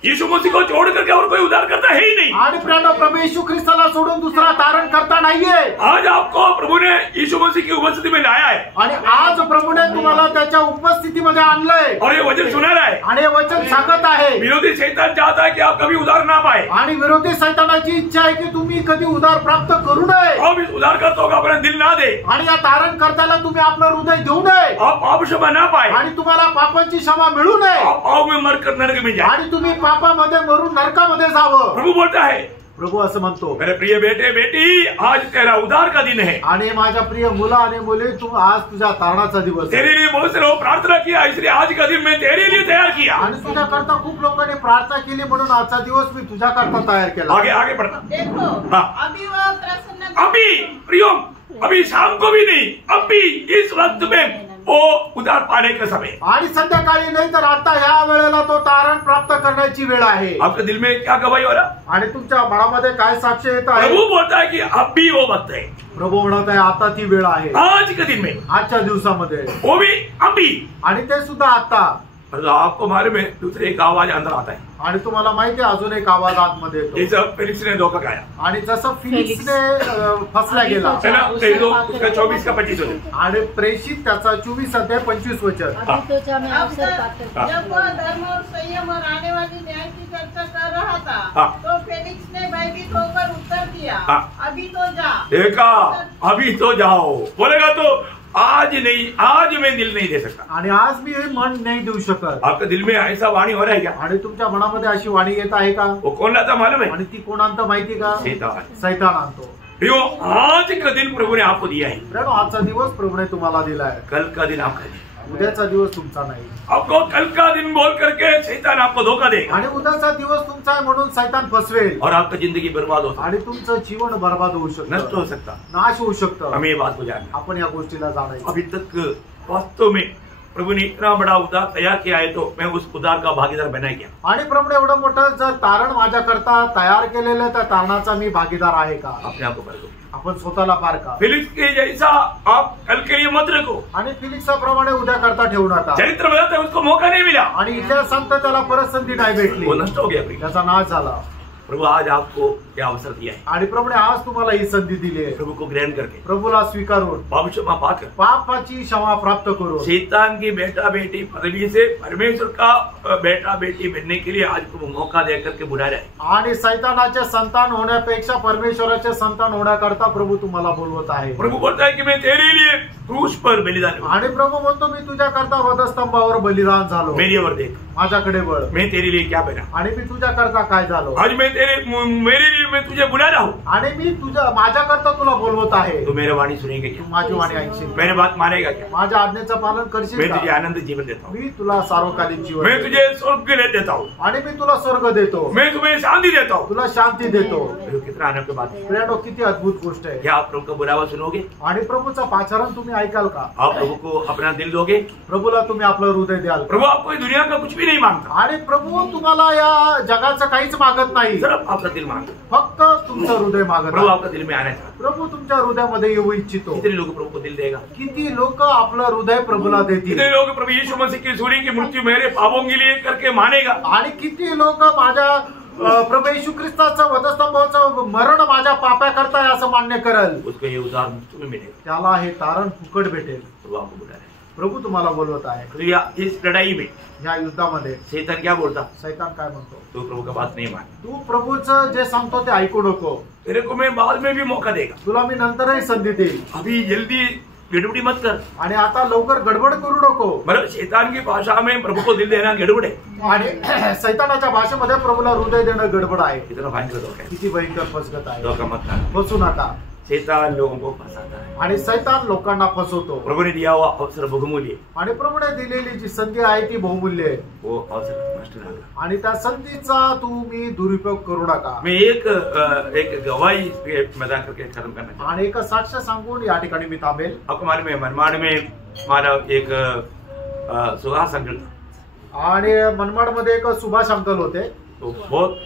यीशु मसीह को छोड़ करके और कोई उद्धार करता है ही नहीं। आणि प्रभू येशू ख्रिस्ताला सोडून दुसरा तारण करता नाहीये। आज आपको प्रभु ने यीशु मसीह की उपस्थिति में लाया है आणि आज प्रभूने तुम्हाला त्याच्या उपस्थितीमध्ये आणलंय और ये वचन सुना रहा है। आणि हे वचन सांगत आहे। विरोधी शैतान चाहता है कि आप कभी उद्धार ना पाए आणि विरोधी सैतानाची इच्छा आहे की तुम्ही कधी उद्धार प्राप्त करू नये। आप इस उद्धारकर्ता को अपना दिल ना दे, आणि या तारण करताना तुम्ही आपलं हृदय देऊ नये आप पाप क्षमा ना पाए, आणि तुम्हाला पापांची क्षमा मिळू नये आप पाप में मरकर नरक में जाए। आणि तुम्ही पापामध्ये मरून नरकामध्ये जावं। प्रभु बोलता है प्रभू असं म्हणतो, मेरे प्रिय बेटे बेटी, आज तेरा उद्धार का दिन है। आणि माझ्या प्रिय मुला आणि मुली, तू आज तुझ्या तारणाचा दिवस आहे। तेरे लिए बहुत से लोग प्रार्थना किया, इसलिए आज का दिन मैं तेरे लिए तैयार किया। आणि तुझ्या करता खूप लोकांनी प्रार्थना केली म्हणून आजचा दिवस मी तुझ्या करता तयार केला। आगे आगे बढ़ना। देखो हाँ। अभी वह प्रसन्न अभी प्रियो, अभी शाम को भी नहीं, अभी इस वक्त में वो उद्धार पाने का समय। आणि संध्याकाळी नाही तर आता ह्या वेळेला तो तारण प्राप्त करण्याची वेळ आहे। आपके दिल में क्या गवाही हो रहा? आणि तुमच्या मनामध्ये काय साक्ष येत आहे? प्रभु बोलता है कि अभी वो वक्त है, प्रभू म्हणत आहे आता ती वेळ आहे, आज के दिन में, आजच्या दिवसामध्ये, वो भी अभी। आणि ते सुद्धा आता। मतलब आपको मालूम है दूसरे एक आवाज अंदर आता है, आणि तुम्हाला माहिती आहे अजून एक आवाज आतमध्ये येतो। जैसे फेलिक्स ने धोखा खाया, आणि जसं फिलिक्सने फसला गेला। चला उसका 24 का 25 हो जाए। आणि प्रेषित त्याचा 24-25 वचन। अभी तो जा मैं अब अवसर तक पाकर जब वह धर्म और संयम और आने वाली न्याय की चर्चा कर रहा था, हाँ। तो फेलिक्स ने भयभीत होकर उत्तर दिया, हाँ। अभी तो जा। देखा, अभी तो जाओ। बोलेगा तो आज नहीं, आज मैं दिल नहीं दे सकता। आणि आज मी हे मन नाही देऊ शकत। आपके दिल में ऐसा वाणी हो रहा है क्या? आणि तुमच्या मनामध्ये अशी वाणी येत आहे का? वो कौन लाता मालूम है? आणि ती कोण आणतं माहिती का? शैतान। सैतान आणतो। प्रियो, आज का दिन प्रभु ने आपको दिया है, मित्रांनो, आजचा दिवस प्रभूने तुम्हाला दिलाय। कल का दिन आपका है। उद्याचा दिवस तुमचा नाही। आपको कल का दिन बोल करके शैतान आपको धोखा देगा आणि उद्याचा दिवस तुमचा आहे म्हणून सैतान फसवेल और आपका जिंदगी बर्बाद हो सकता, आणि तुमचं जीवन बर्बाद होऊ नष्ट शकतं, हो सकता। नाश होऊ शकतं। हमें ये बात को जानना। आपण या गोष्टीला जाणायचं। अभी तक वास्तव में प्रभु ने इतना बड़ा उद्धार तैयार किया है, तो मैं उस उद्धार का भागीदार बना गया। आणि प्रभूने एवढं मोठं जर तारण माझ्याकरता तयार केलेलं, त्या तारणाचा मी भागीदार आहे का? अपने आप को परखो। आपण स्वतःला पार का? फिलिक्स के जैसा आप कल के लिए मत रखो। आणि फिलिक्साप्रमाणे उद्या करता ठेवू नका। चरित्र बताता है उसको मौका नहीं मिला, आणि इतिहास सांगतो त्याला परत संधी नाही भेटली, वो नष्ट हो गया। प्रिय, त्याचा नाश झाला। प्रभु आज आपको यह अवसर दिया है, आणि प्रभूने आज तुम्हाला ही संधी दिली आहे। प्रभु को ग्रहण करके प्रभूला स्वीकारून पाप क्षमा पाकर पापाची क्षमा प्राप्त करो। शैतान की बेटा बेटी पदवी से परमेश्वर का बेटा बेटी बनने के लिए आज प्रभु मौका दे करके बुला रहा है। आणि सैतानाचे संतान होण्यापेक्षा परमेश्वराचे संतान होण्याकरता प्रभू तुम्हाला बोलवत आहे। प्रभु बोलता है कि मैं तेरे लिए क्रूस पर बलिदान हुआ। आणि प्रभू म्हणतो मी तुझ्या करता वधस्तंभावर बलिदान झालो। मेरी ओर देख, माझ्याकडे बळ, मैं तेरे लिए क्या बना। आणि मी तुझ्या करता काय झालो। आज मेरे लिए मैं तुझे बुला रहा हूँ, आणि मी तुझ्या माझ्याकरता तुला बोलवत आहे। तो मेरे वाणी सुनेंगे क्या? तू माझी वाणी ऐकशील, मेरे बात मानेगा क्या? माझ्या आज्ञेचं पालन करशील मैं का? तुझे आनंद जीवन देता हूँ, मी तुला सार्वकालिक जीवन मैं देतो। तुझे स्वर्ग ले देता हूँ, आणि मी तुला स्वर्ग देतो, मैं तुम्हें शांति देता हूँ। तुला शांती देतो। प्रभु कितना आनंद की बात है। प्रियानो, किती अद्भुत गोष्ट आहे। क्या आप प्रभु का बुलावा सुनोगे? आणि प्रभूचा पाचारण तुम्ही ऐकाल का? आप प्रभु को अपना दिल दोगे? प्रभूला तुम्ही आपलं हृदय द्याल का? प्रभु आपको इस दुनिया का कुछ भी नहीं मांगता, आणि प्रभू तुम्हाला या जगाचं काहीच मागत नाही, सिर्फ आपका दिल मांगता। फक्त तुमचं हृदय मागत प्रभु आहे। आपका दिल में आना चाहता प्रभू तुमच्या हृदयामध्ये येऊ इच्छितो। है। कितने लोग प्रभु को दिल देगा? किती लोक आपलं हृदय प्रभूला देतील? कितने लोग प्रभु यीशु मसीह की सूरी की मृत्यु मेरे पापों के लिए करके मानेगा? आणि किती लोक माझ्या प्रभू येशू ख्रिस्ताचं वधस्तंभाचं मरण माझ्या पाप्याकरता आहे असं मान्य करल, उसको ये उद्धार मुफ्त में मिलेगा। त्याला हे तारण फुकट भेटेल। प्रभु आपको बुला रहा है। प्रभू तुम्हाला बोलवत आहे। तो या इस लड़ाई में या युद्धामध्ये शैतान क्या बोलता? सैतान काय म्हणतो? तो प्रभु का बात नहीं मान, तू प्रभूचं जे सांगतो ते ऐकू नको, तेरे को मैं बाद में भी मौका देगा, तुला मी नंतरही संधी देईल। अभी जल्दी गड़बड़ी मत कर। आणि आता लवकर गडबड करू नको। मतलब शैतान की भाषा में प्रभु को दिल देना गड़बड़ है। आणि सैतानाच्या भाषेमध्ये प्रभूला हृदय देणं गडबड आहे। कितना भयंकर धोखा है। किती भयंकर फसगत आहे। धोखा मत खाना। फसू नका। शैतान लोगों को फंसाता है। आणि सैतान लोकांना फसवतो। प्रभु ने दिया हुआ अवसर बहुमूल्य है। आणि प्रभूने दिलेली जी संधी आहे ती बहुमूल्य आहे। वो अवसर नष्ट ना कर। आणि त्या संधीचा तुम्ही दुरुपयोग करू नका। मैं एक गवाही मैदान करके खत्म करना चाहता हूं। आणि एक साक्ष सांगून या ठिकाणी मी थांबेल। आपको मालूम है मनमाड़ में हमारा एक सुहास अंकल था। आणि मनमाड मध्ये एक सुभाष अंकल होते। तो बहुत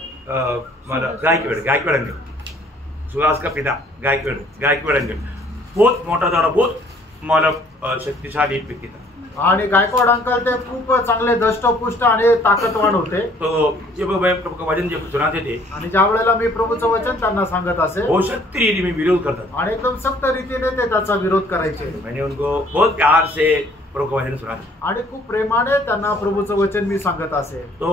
मतलब गायकवाड़ अंकल, सुहास का पिता गायकवाड़ अंकल बहुत मोटा था, बहुत मतलब शक्तिशाली व्यक्ति था। आणि गायकवाड अंकल ते खूप चांगले दष्टपुष्ट आणि ताकदवान होते. तो जब मैं प्रभु का वचन जब सुनाते थे, आणि ज्या वेळेला मी प्रभूचं वचन त्यांना सांगत असे, वो सख्त रीति में विरोध करता था. आणि एकदम सक्त रीतीने ते त्याचा विरोध करायचे. मैंने उनको बहुत प्यार से प्रभु का वचन सुना. आणि खूप प्रेमाने त्यांना प्रभूचं वचन मी सांगत असे. तो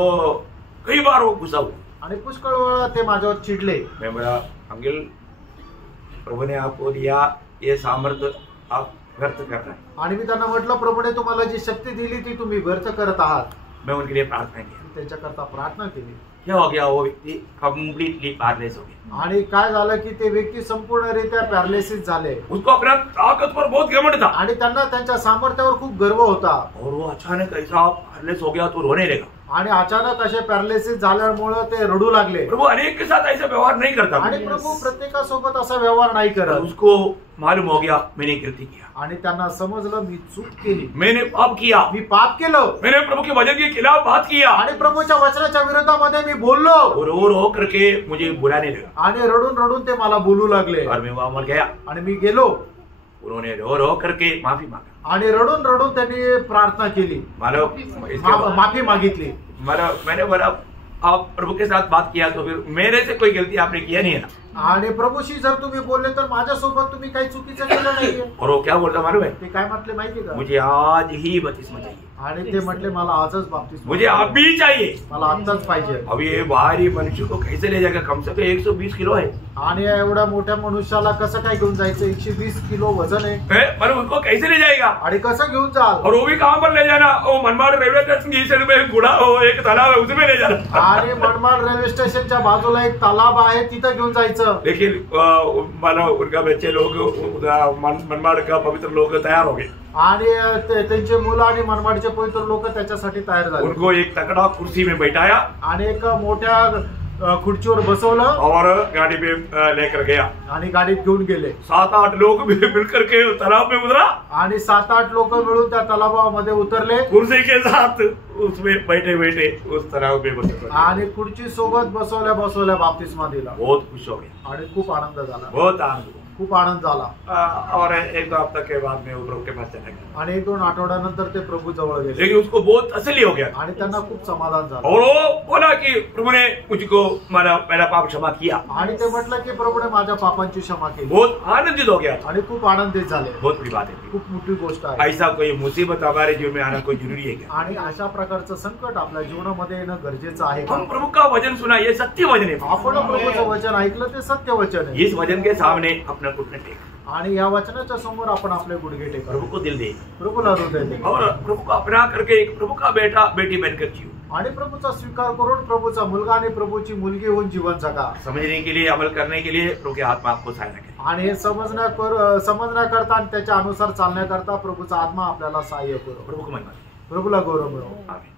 कई बार वो गुस्सा हुआ. आणि पुष्कळ वेळा ते माझ्यावर चिडले. मैं बोला, अंकल, प्रभु ने आपको दिया ये सामर्थ्य, आप व्यर्थ कर रहे हैं. आणि मी त्यांना म्हटलं, प्रभूने तुम्हाला जी शक्ती दिली ती तुम्ही व्यर्थ करत आहात. मैं उनके लिए प्रार्थना की. त्याच्याकरता प्रार्थना केली. क्या हो गया, वो व्यक्ति कम्प्लीटली पैरालाइज हो गया. आणि काय झालं की ते व्यक्ती संपूर्णरित्या पॅरालिसिस झाले. उसको अपना ताकत पर बहुत घमंड था. आणि त्यांना त्यांच्या सामर्थ्यावर खूप गर्व होता. और वो अचानक ऐसा पैरालाइज हो गया तो रोने लगा. आणि अचानक असे पॅरालिसिस झाल्यामुळे ते रडू लागले. प्रभु अनेक के साथ ऐसा व्यवहार नहीं करता. आणि प्रभू प्रत्येकासोबत असा व्यवहार नाही करत. उसको मालूम हो गया मैंने गलती किया. आणि त्यांना समजलं मी चूक केली, मैंने पाप किया, मी पाप केलं. मैंने प्रभु के वचन के खिलाफ बात किया. आणि प्रभूच्या वचनाच्या विरोधामध्ये मी बोललो. और रो करके मुझे बुलाने लगा. आणि रडून रडून ते मला बोलू लागले. और मैं वहां मर गया. आणि मी गेलो. उन्होंने रो करके माफी मांगा. आणि रडून रडून त्यांनी प्रार्थना केली, माफी मागितली. मैंने बोला, आप प्रभु के साथ बात किया तो फिर मेरे से कोई गलती आपने किया नहीं है ना. आणि प्रभूशी जर तुम्ही बोलले तर माझ्यासोबत तुम्ही काही चुकीचं केलं नाहीये. और वो क्या बोलता मालूम है, ते काय म्हटले माहिती का, मुझे आज ही बपतिस्मा चाहिए. आणि ते म्हटले मला आजच बाप्तिस्मा, मुझे अभी चाहिए, मला आत्ताच पाहिजे. अब ये भारी मनुष्य को कैसे ले जाएगा, कम से कम 120 किलो है. आणि एवढ्या मोठ्या मनुष्याला कसं काय घेऊन जायचं, 120 किलो वजन आहे. मतलब उसको कैसे ले जाएगा आणि कसं घेऊन जाल. और वो भी कहाँ पर ले जाना, वो मनमाड़ रेलवे स्टेशन की साइड में गुड़ा हो एक तालाब है उसमें ले जाना. आणि मनमाड रेल्वे स्टेशनच्या बाजूला एक तलाव आहे तिथं घेऊन जायचं. लेकिन मानो उनका बच्चे लोग मनमाड़ का पवित्र लोग तैयार हो गए. आणि त्यांचे मुलं आणि मनमाडचे पवित्र लोक त्याच्यासाठी तयार झाले. उनको एक तगड़ा कुर्सी में बैठाया आणि एक मोठ्या खुर्चीवर बसवलं और गाड़ी पे लेकर गया. आणि गाडीत घेऊन गेले. 7-8 लोग मिलकर के तालाब में उतरा. आणि 7-8 लोक मिळून त्या तलावामध्ये उतरले. कुर्सी के साथ उसमें बैठे बैठे उस तालाब में बसले. आणि खुर्ची सोबत बसवल्या बसवल्या बाप्तिस्मा दिला. बहुत खुश हो गया. आणि खूप आनंद झाला. बहुत आनंद, खूप आनंद झाला. और 1-2 हफ्ते के बाद में वो प्रभु के पास चला गया. आणि 1-2 आठवड्यानंतर ते प्रभू जवळ गेले. लेकिन उसको बहुत तसल्ली हो गया. आणि त्यांना खूप समाधान झालं. और वो बोला कि प्रभु ने मुझको मेरा पाप क्षमा किया. आणि ते म्हटलं की प्रभूने माझ्या पापांची क्षमा केली. बहुत आनंदित हो गया. आणि खूप आनंदित झाले. बहुत बड़ी बात है. खूप मोठी गोष्ट आहे. ऐसा कोई मुसीबत हमारे जीवन में आना कोई जरूरी है क्या? आणि अशा प्रकारचं संकट आपल्या जीवनामध्ये येणं गरजेचं आहे का? हम प्रभु का वचन सुना, ये सत्य वचन है. आपण प्रभूचं वचन ऐकलं ते सत्य वचन आहे. इस वचन के सामने अपना घुटने टेक. आणि या वचनाच्या समोर आपण आपले गुडघे टेका. प्रभु को दिल दे प्रभूला हृदय दे. और प्रभु को अपना करके एक प्रभु का बेटा बेटी बनकर जियो. आणि प्रभूचा स्वीकार करून प्रभूचा मुलगा आणि प्रभूची मुलगी होऊन जीवन जगा. समझने के लिए, अमल करने के लिए प्रभु के आत्मा आपको सहायता करे. आणि हे समजण्याकरता आणि त्याच्या अनुसार चालण्याकरता प्रभूचा आत्मा आपल्याला सहाय्य करो. प्रभु को महिमा. प्रभूला गौरव मिळो. आमीन.